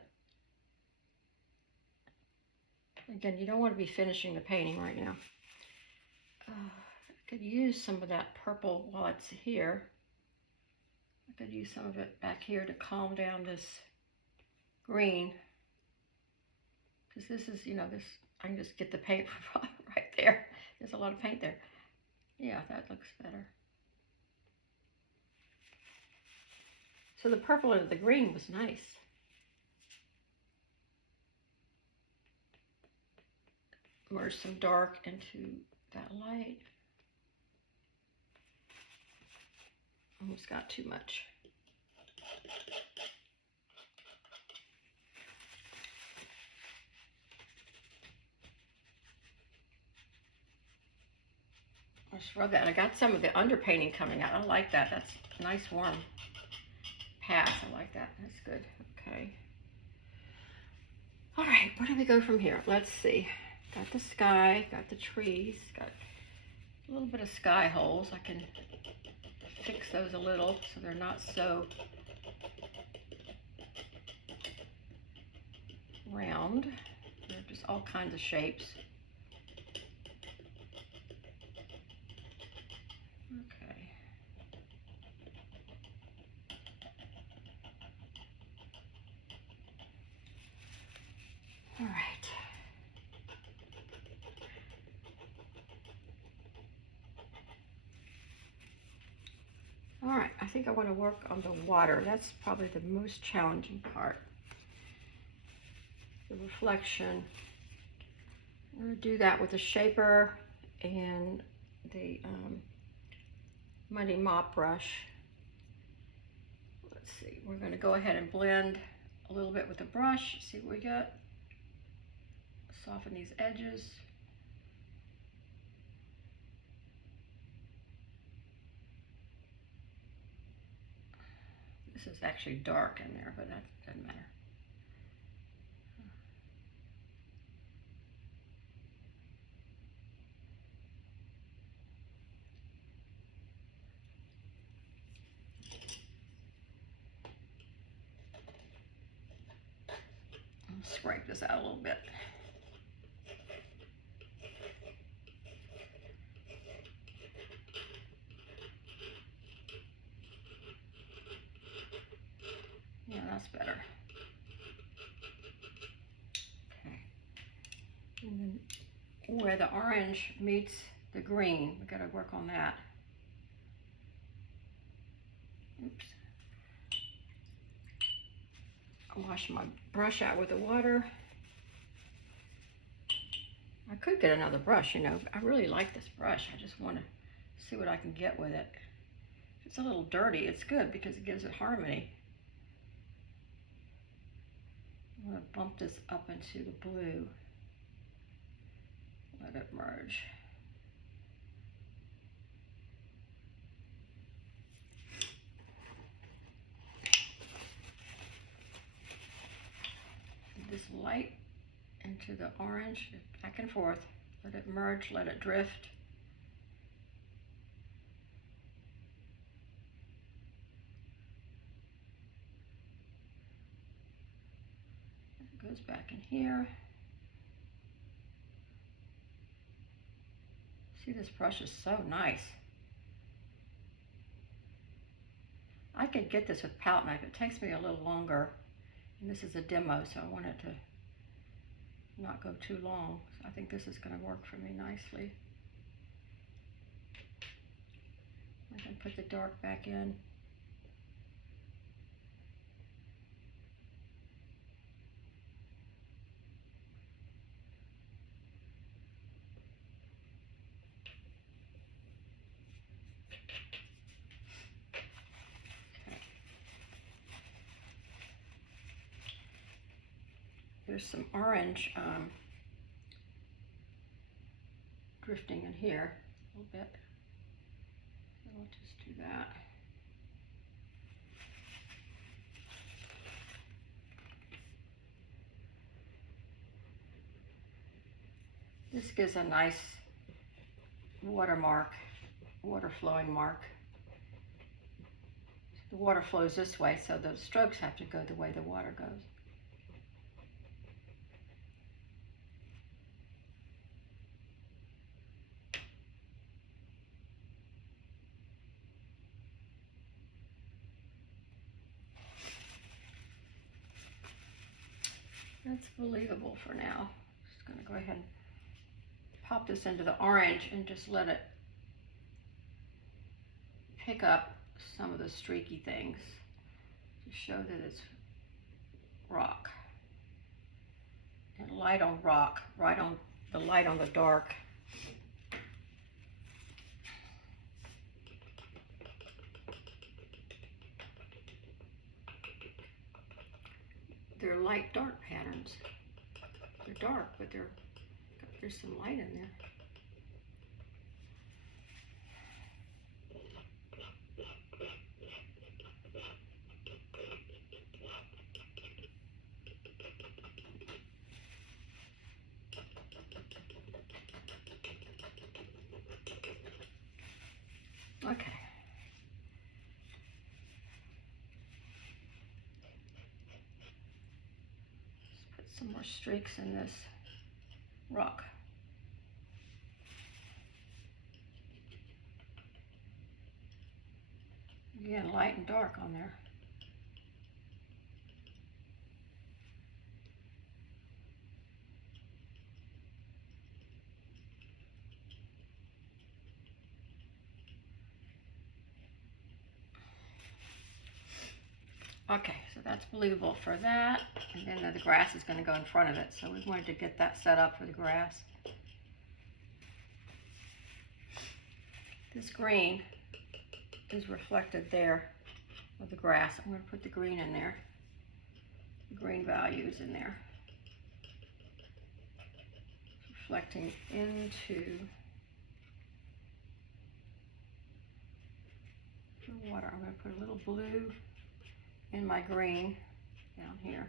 Again, you don't want to be finishing the painting right now. I could use some of that purple while it's here. I could use some of it back here to calm down this green. Because this is, you know, this, I can just get the paint right there. There's a lot of paint there. Yeah, that looks better. So the purple and the green was nice. Merge some dark into that light. Almost got too much. Let's rub that. I got some of the underpainting coming out. I like that. That's a nice warm path. I like that. That's good. Okay. All right, where do we go from here? Let's see. Got the sky, got the trees, got a little bit of sky holes. I can fix those a little so they're not so round. They're just all kinds of shapes. Okay. All right. All right, I think I want to work on the water. That's probably the most challenging part. The reflection. I'm going to do that with the shaper and the Muddy Mop brush. Let's see, we're going to go ahead and blend a little bit with the brush. See what we got. Soften these edges. This is actually dark in there, but that doesn't matter. I'll scrape this out a little bit. Yeah, that's better. Okay. And then where the orange meets the green, we got to work on that. Oops. I'll wash my brush out with the water. I could get another brush, you know. I really like this brush. I just want to see what I can get with it. If it's a little dirty, it's good because it gives it harmony. I'm going to bump this up into the blue. Let it merge. the orange, back and forth. Let it merge, let it drift. It goes back in here. See, this brush is so nice. I could get this with palette knife. It takes me a little longer. And this is a demo, so I want it to not go too long. So I think this is going to work for me nicely. I can put the dark back in. There's some orange drifting in here a little bit. So I'll just do that. This gives a nice watermark, water flowing mark. The water flows this way, so the strokes have to go the way the water goes. That's believable for now. Just going to go ahead and pop this into the orange and just let it pick up some of the streaky things to show that it's rock. And light on rock, right on the light on the dark. They're light dark patterns. They're dark, but there's some light in there. Okay. Let's put some more streaks in this rock. Again, light and dark on there. Okay, so that's believable for that. And then the grass is going to go in front of it. So we wanted to get that set up for the grass. This green is reflected there with the grass. I'm going to put the green in there. The green values in there. Reflecting into the water. I'm going to put a little blue in my green down here.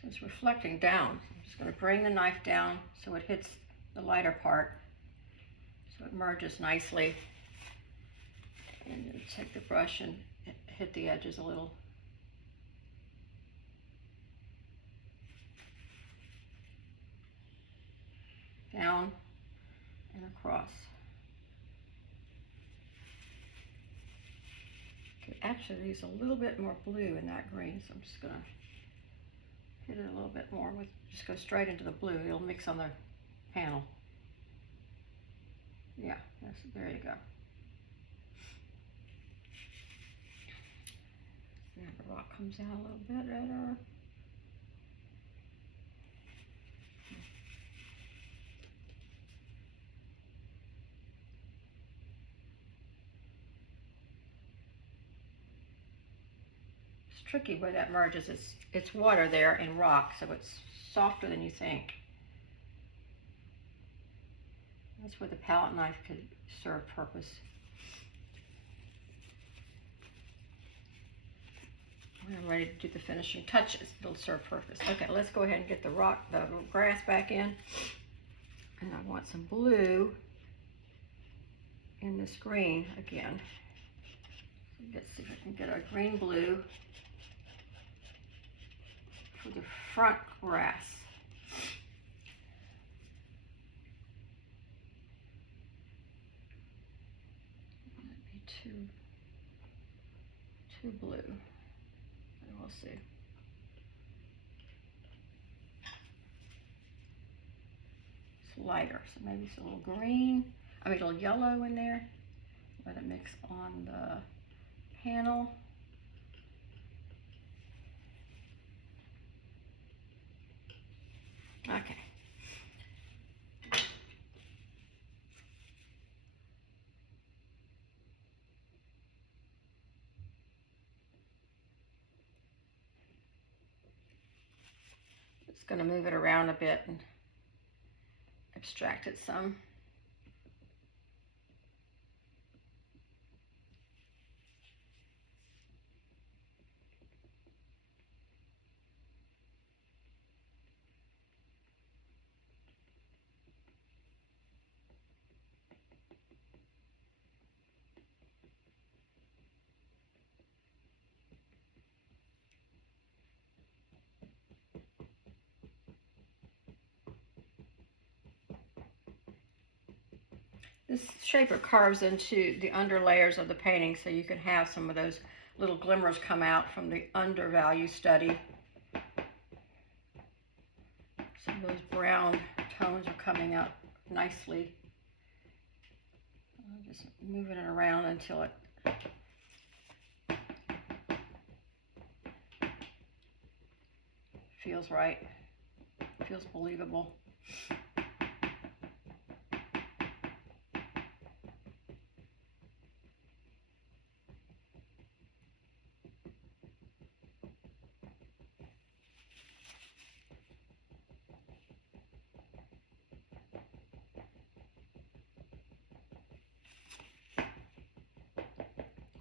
So it's reflecting down. I'm just going to bring the knife down so it hits the lighter part, so it merges nicely. And then take the brush and hit the edges a little. Down and across. Okay, actually there's a little bit more blue in that green, so I'm just going to hit it a little bit more with, just go straight into the blue. It'll mix on the panel. Yeah, there you go. Now the rock comes out a little bit better. tricky where that merges. It's water there and rock, so it's softer than you think. That's where the palette knife could serve purpose. When I'm ready to do the finishing touches, it'll serve purpose. Okay, let's go ahead and get the grass back in. And I want some blue in this green again. Let's see if I can get a green blue for the front grass. That'd be too blue. And we'll see. It's lighter, so maybe it's a little green. I mean, a little yellow in there. Let it mix on the panel. Okay. Just going to move it around a bit and abstract it some. This shaper carves into the under layers of the painting, so you can have some of those little glimmers come out from the undervalue study. Some of those brown tones are coming out nicely. I'm just moving it around until it feels right, feels believable.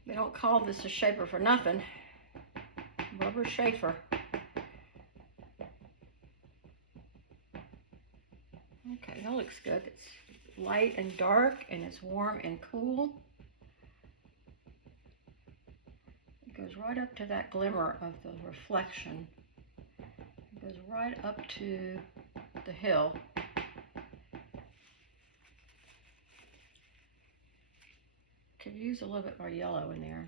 They don't call this a shaper for nothing. Rubber shaper. Okay, that looks good. It's light and dark, and it's warm and cool. It goes right up to that glimmer of the reflection. It goes right up to the hill. Could use a little bit more yellow in there.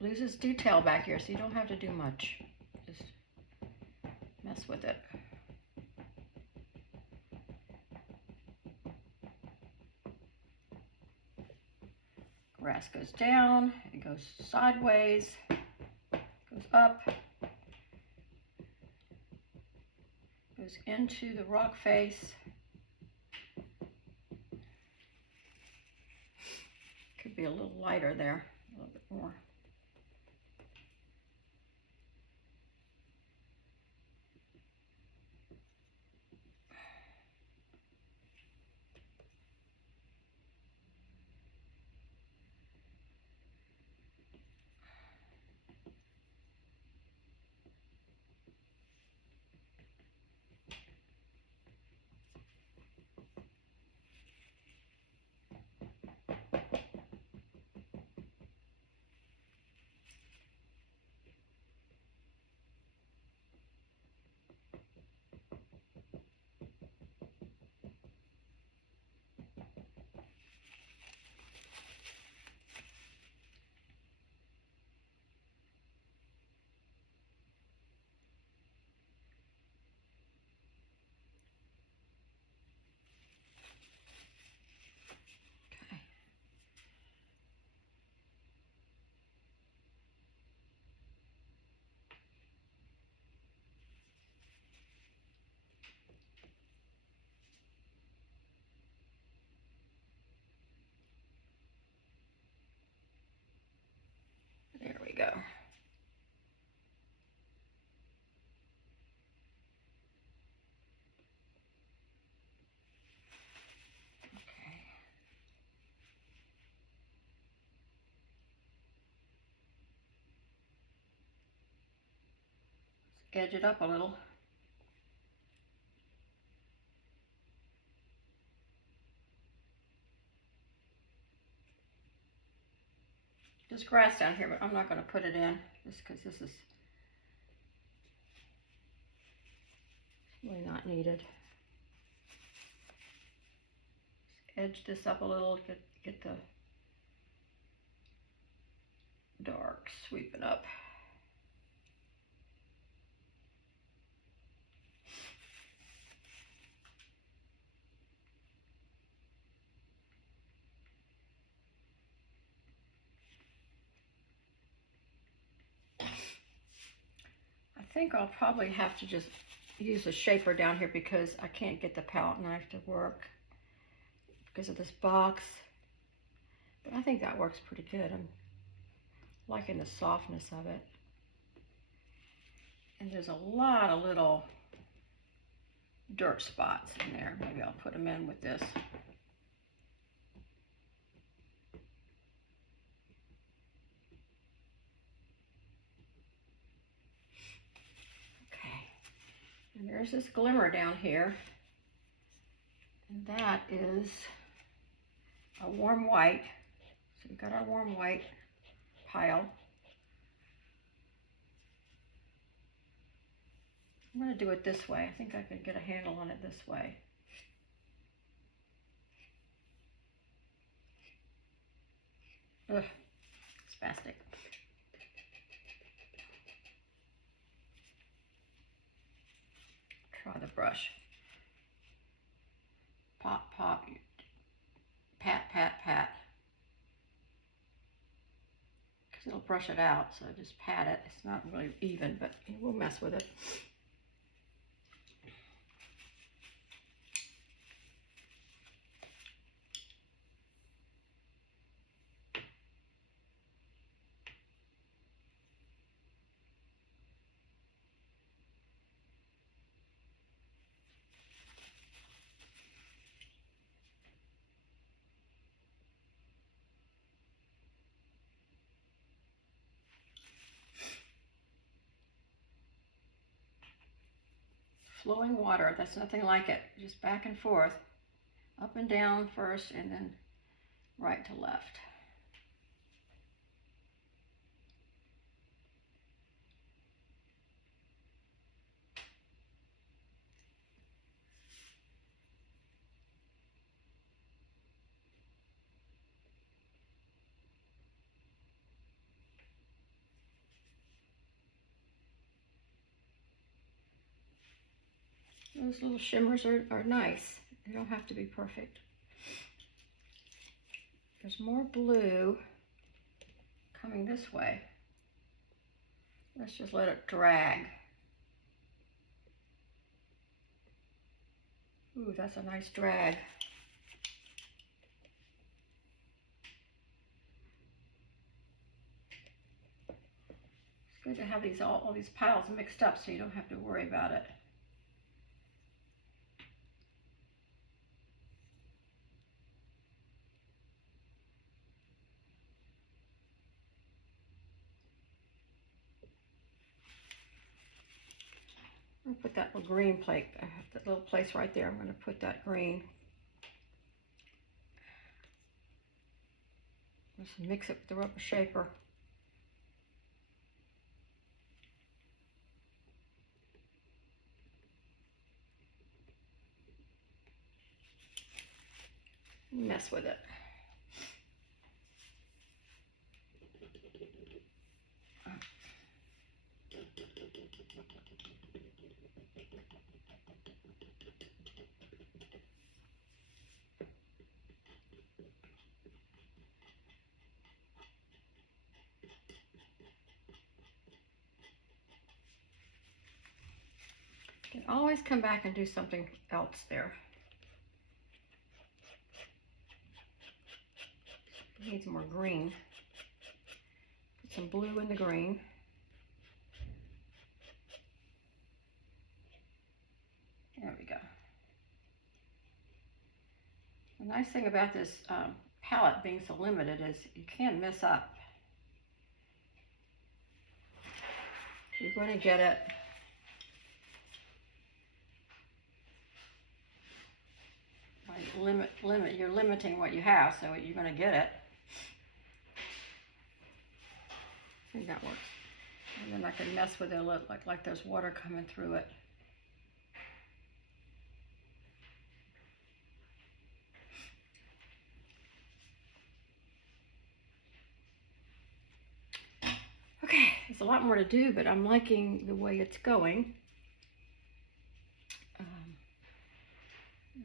Loses detail back here, so you don't have to do much. Just mess with it. Grass goes down, it goes sideways, goes up, goes into the rock face. Could be a little lighter there, a little bit more. go. Okay. Let's edge it up a little. There's grass down here, but I'm not going to put it in just because this is really not needed. Edge this up a little, get the dark sweeping up. I think I'll probably have to just use a shaper down here because I can't get the palette knife to work because of this box. But I think that works pretty good. I'm liking the softness of it. And there's a lot of little dirt spots in there. Maybe I'll put them in with this. Okay. And there's this glimmer down here. And that is a warm white. So we've got our warm white pile. I'm going to do it this way. I think I could get a handle on it this way. Ugh, spastic. Try the brush. Pop, pop, pat, pat, pat. Because it'll brush it out, so just pat it. It's not really even, but we'll mess with it. Flowing water, that's nothing like it. Just back and forth, up and down first, and then right to left. Those little shimmers are nice. They don't have to be perfect. There's more blue coming this way. Let's just let it drag. Ooh, that's a nice drag. It's good to have these all these piles mixed up so you don't have to worry about it. I'm going to put that little green plate, that little place right there. I'm going to put that green. Just mix it with the rubber shaper. Mess with it. You can always come back and do something else there. It needs more green. Put some blue in the green. There we go. The nice thing about this palette being so limited is you can mess up. You're going to get it by you're limiting what you have, so you're going to get it. I think that works. And then I can mess with it a little, like there's water coming through it. Okay, there's a lot more to do, but I'm liking the way it's going.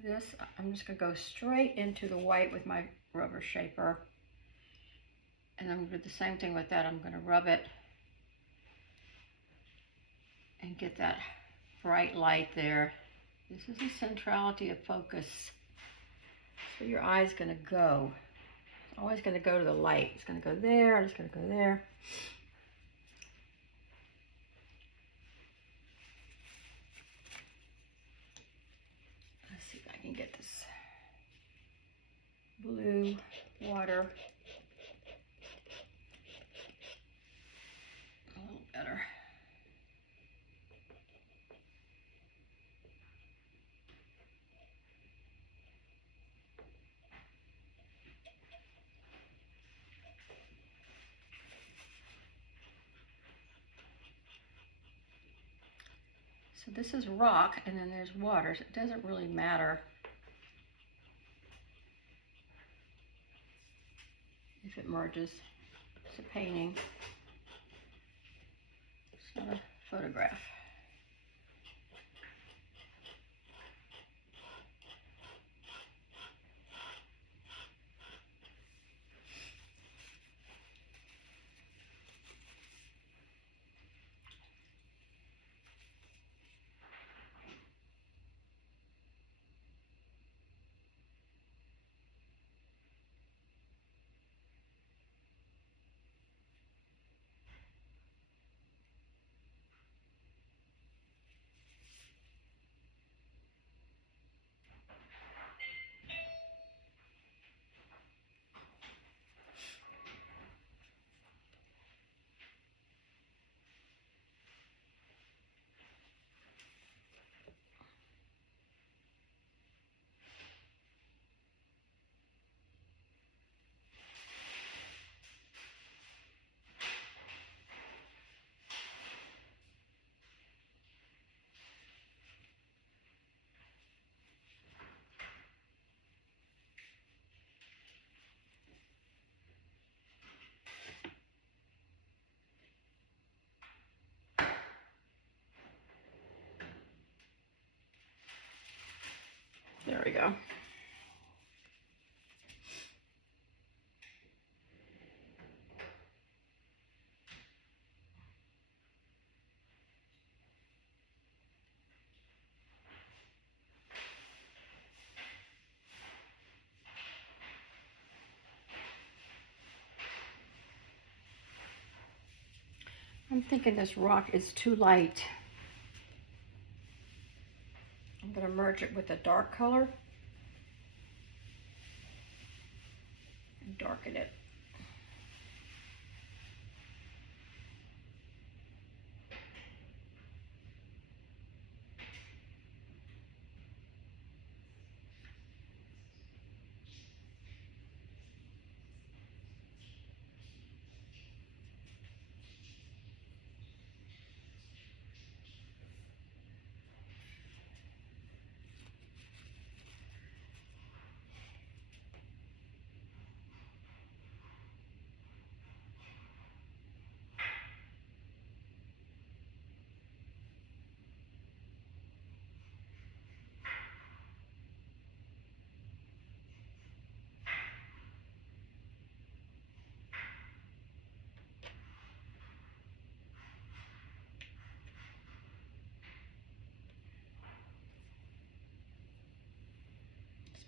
This, I'm just going to go straight into the white with my rubber shaper. And I'm going to do the same thing with that. I'm going to rub it and get that bright light there. This is the centrality of focus. So your eye's going to go. It's always going to go to the light. It's going to go there, and it's going to go there. Let's see if I can get this blue water a little better. So this is rock, and then there's water. So it doesn't really matter if it merges. It's a painting. It's not a photograph. There we go. I'm thinking this rock is too light. I'm going to merge it with a dark color and darken it.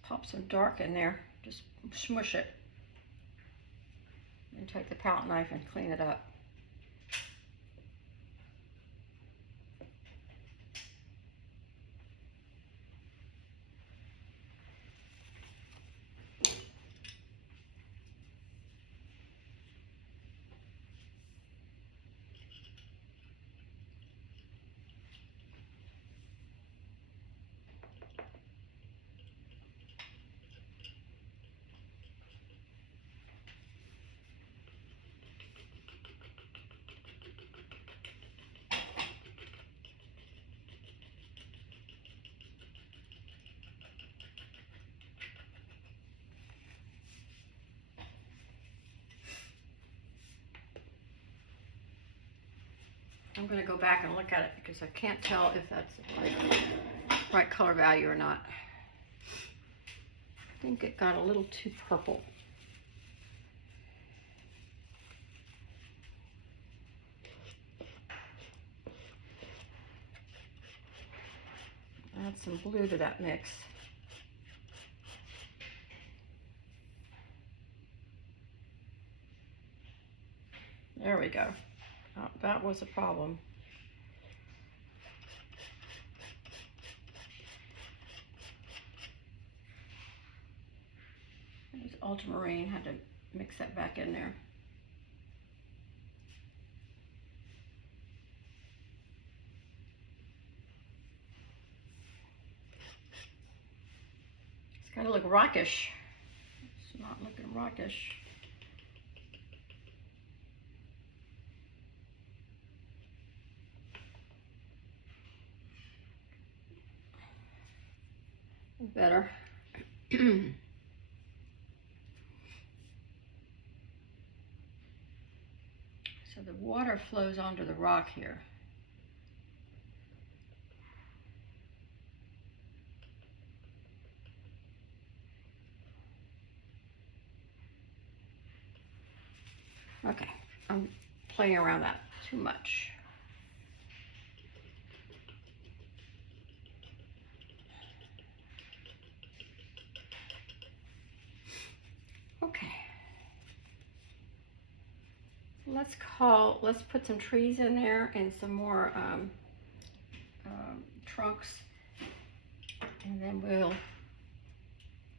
Pop some dark in there, just smush it, and take the palette knife and clean it up. going to go back and look at it because I can't tell if that's the right color value or not. I think it got a little too purple. Add some blue to that mix. There we go. Oh, that was a problem. There's ultramarine, had to mix that back in there. It's got to look rockish. It's not looking rockish. Better. So the water flows onto the rock here. Okay, I'm playing around that too much. Okay. Let's put some trees in there and some more trunks, and then we'll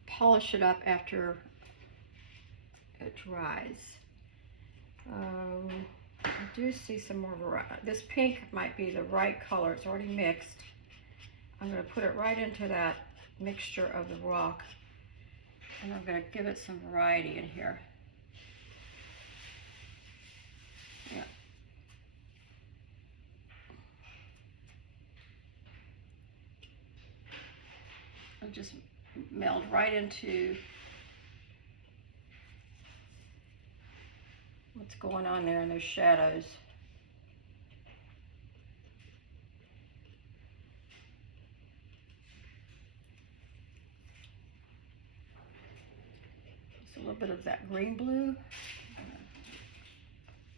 polish it up after it dries. I do see some more variety. This pink might be the right color. It's already mixed. I'm going to put it right into that mixture of the rock, and I'm going to give it some variety in here. Yeah. I'll just meld right into what's going on there in those shadows. Just a little bit of that green blue.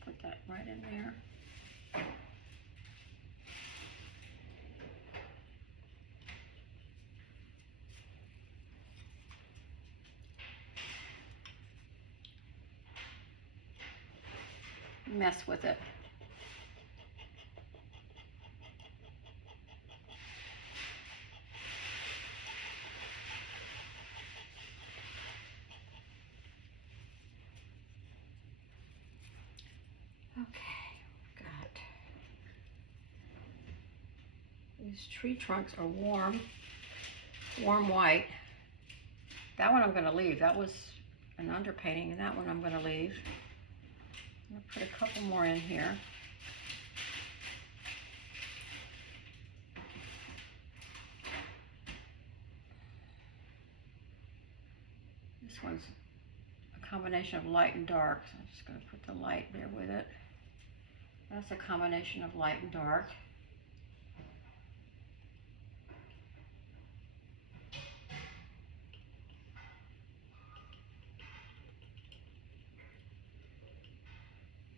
Put that right in there. Mess with it. Okay, got these tree trunks are warm white. That one I'm going to leave. That was an underpainting, and that one I'm going to leave. I'm going to put a couple more in here. This one's a combination of light and dark, so I'm just going to put the light there with it. That's a combination of light and dark.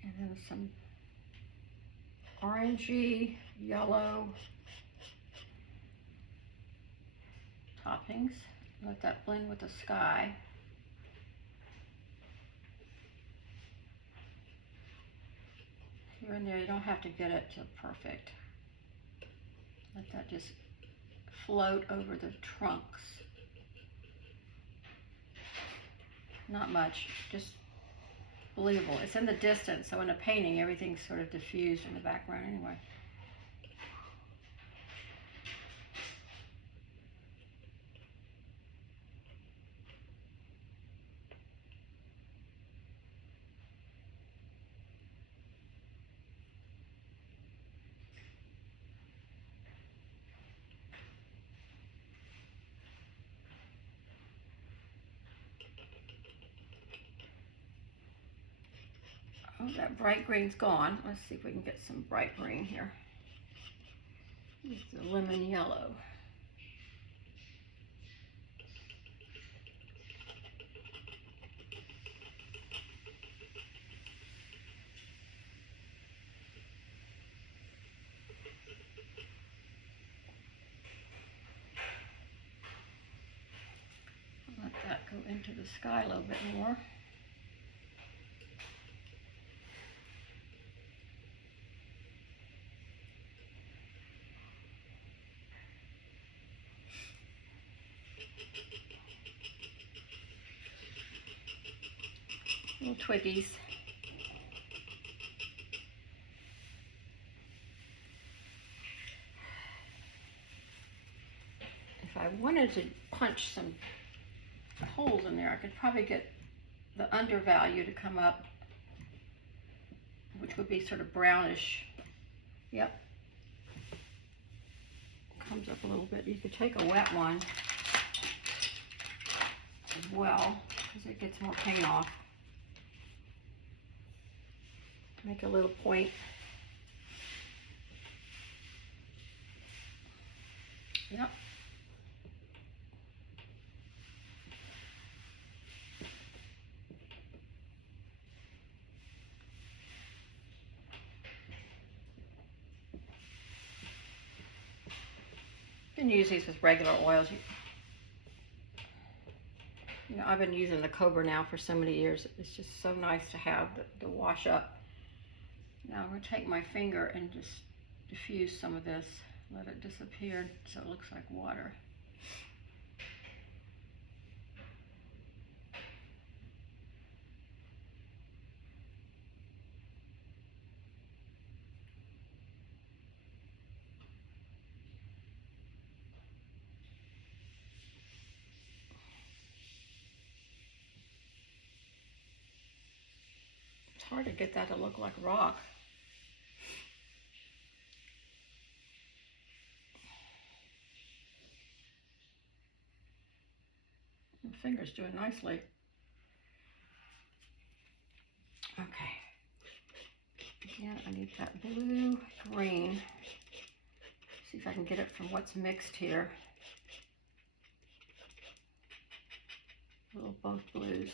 And then some orangey, yellow toppings. Let that blend with the sky. Here and there, you don't have to get it to perfect. Let that just float over the trunks. Not much, just believable. It's in the distance, so in a painting, everything's sort of diffused in the background anyway. Oh, that bright green's gone. Let's see if we can get some bright green here. Here's the lemon yellow. Let that go into the sky a little bit more. Little twiggies. If I wanted to punch some holes in there, I could probably get the undervalue to come up, which would be sort of brownish. Yep. Comes up a little bit. You could take a wet one as well, because it gets more paint off. Make a little point. Yep. You can use these with regular oils. You know, I've been using the Cobra now for so many years. It's just so nice to have the wash up. Now I'm going to take my finger and just diffuse some of this, let it disappear so it looks like water. It's hard to get that to look like rock. The finger's doing nicely. Okay. Again, I need that blue green. See if I can get it from what's mixed here. A little both blues.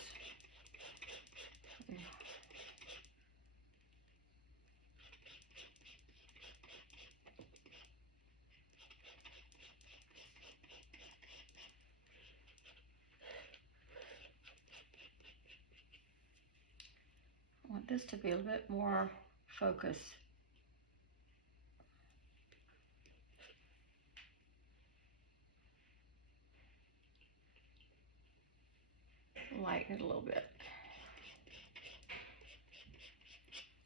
I want this to be a little bit more focus. Lighten it a little bit.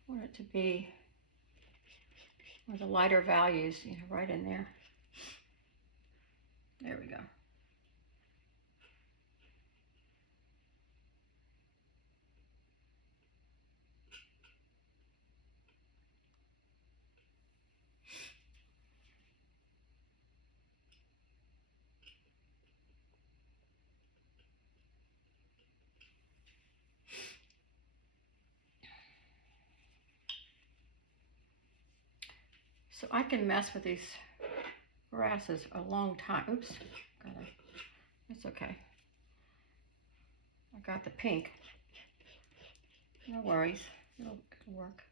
I want it to be with the lighter values, you know, right in there. There we go. So I can mess with these grasses a long time. Oops, that's okay. I got the pink. No worries, it'll work.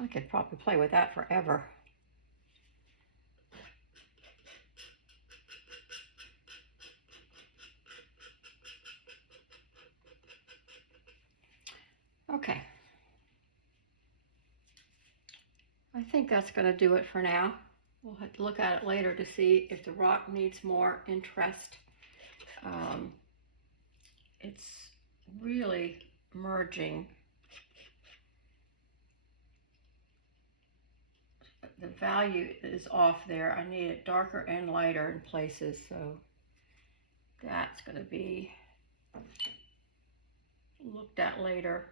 I could probably play with that forever. Okay. I think that's going to do it for now. We'll have to look at it later to see if the rock needs more interest. It's really merging. The value is off there. I need it darker and lighter in places, so that's going to be looked at later.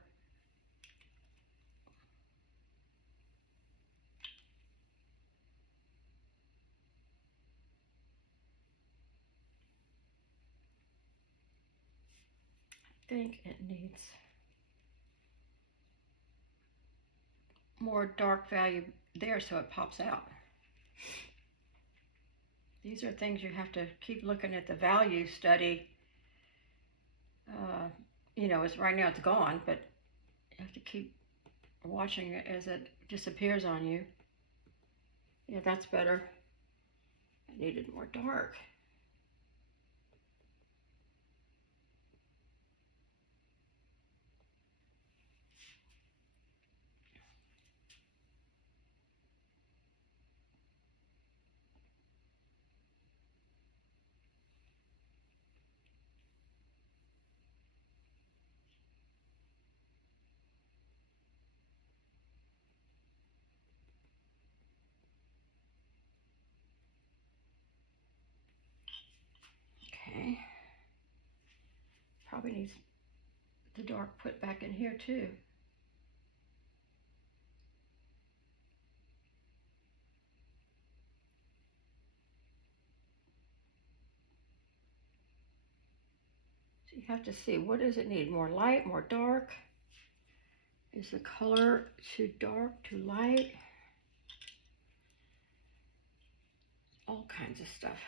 I think it needs more dark value there so it pops out. These are things you have to keep looking at the value study. You know, right now it's gone, but you have to keep watching it as it disappears on you. Yeah, that's better. I needed more dark. Okay. Probably needs the dark put back in here too. So you have to see, what does it need? More light, more dark? Is the color too dark, too light? All kinds of stuff.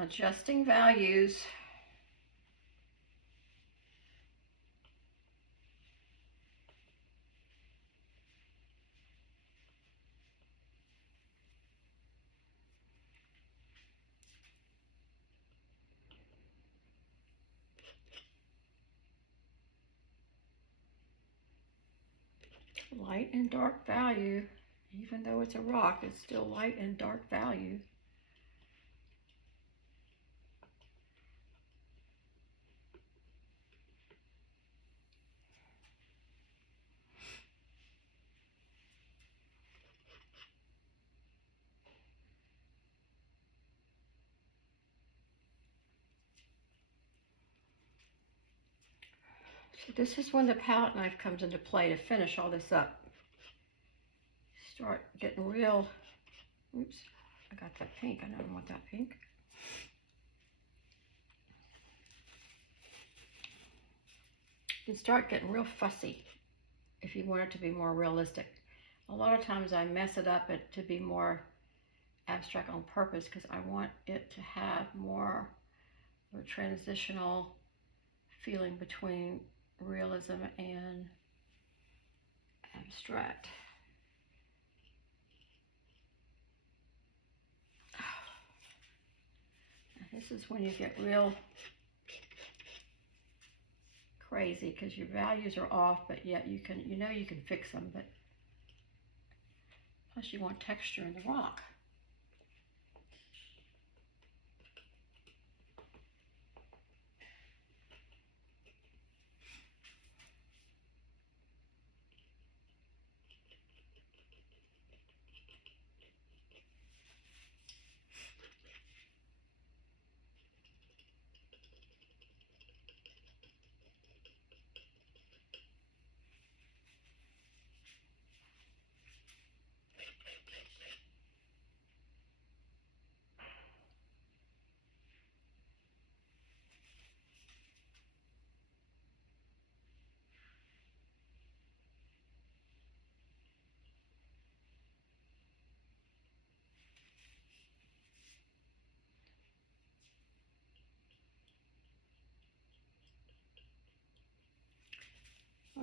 Adjusting values. Light and dark value. Even though it's a rock, it's still light and dark value. So this is when the palette knife comes into play to finish all this up. Start getting real, oops, I got that pink, I don't want that pink. You start getting real fussy if you want it to be more realistic. A lot of times I mess it up to be more abstract on purpose because I want it to have more of a transitional feeling between realism and abstract. This is when you get real crazy because your values are off, but yet you know you can fix them, but plus you want texture in the rock.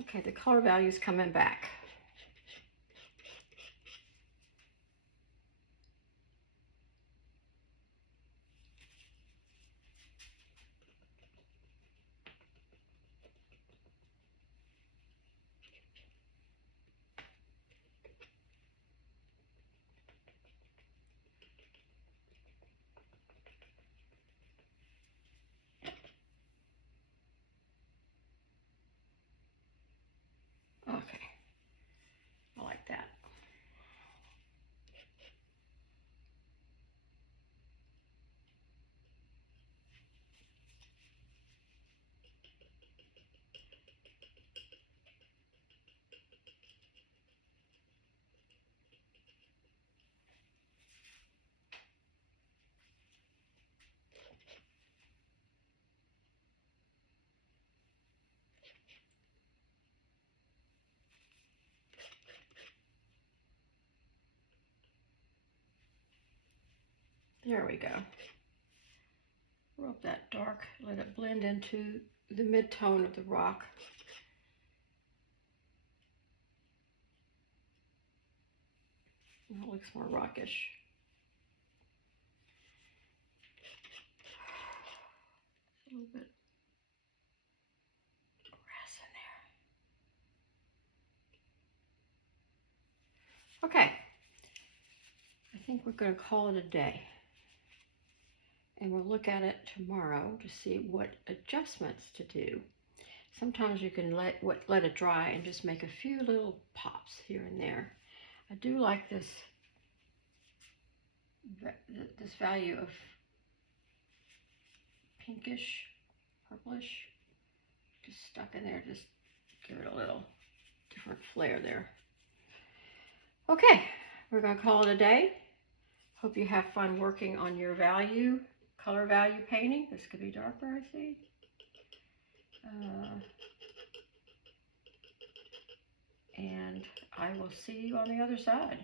Okay, the color value is coming back. Okay, I like that. There we go. Rub that dark, let it blend into the mid-tone of the rock. It looks more rockish. A little bit of grass in there. Okay, I think we're going to call it a day. And we'll look at it tomorrow to see what adjustments to do. Sometimes you can let it dry and just make a few little pops here and there. I do like this value of pinkish, purplish, just stuck in there. Just give it a little different flair there. Okay, we're going to call it a day. Hope you have fun working on your color value painting. This could be darker, I see. And I will see you on the other side.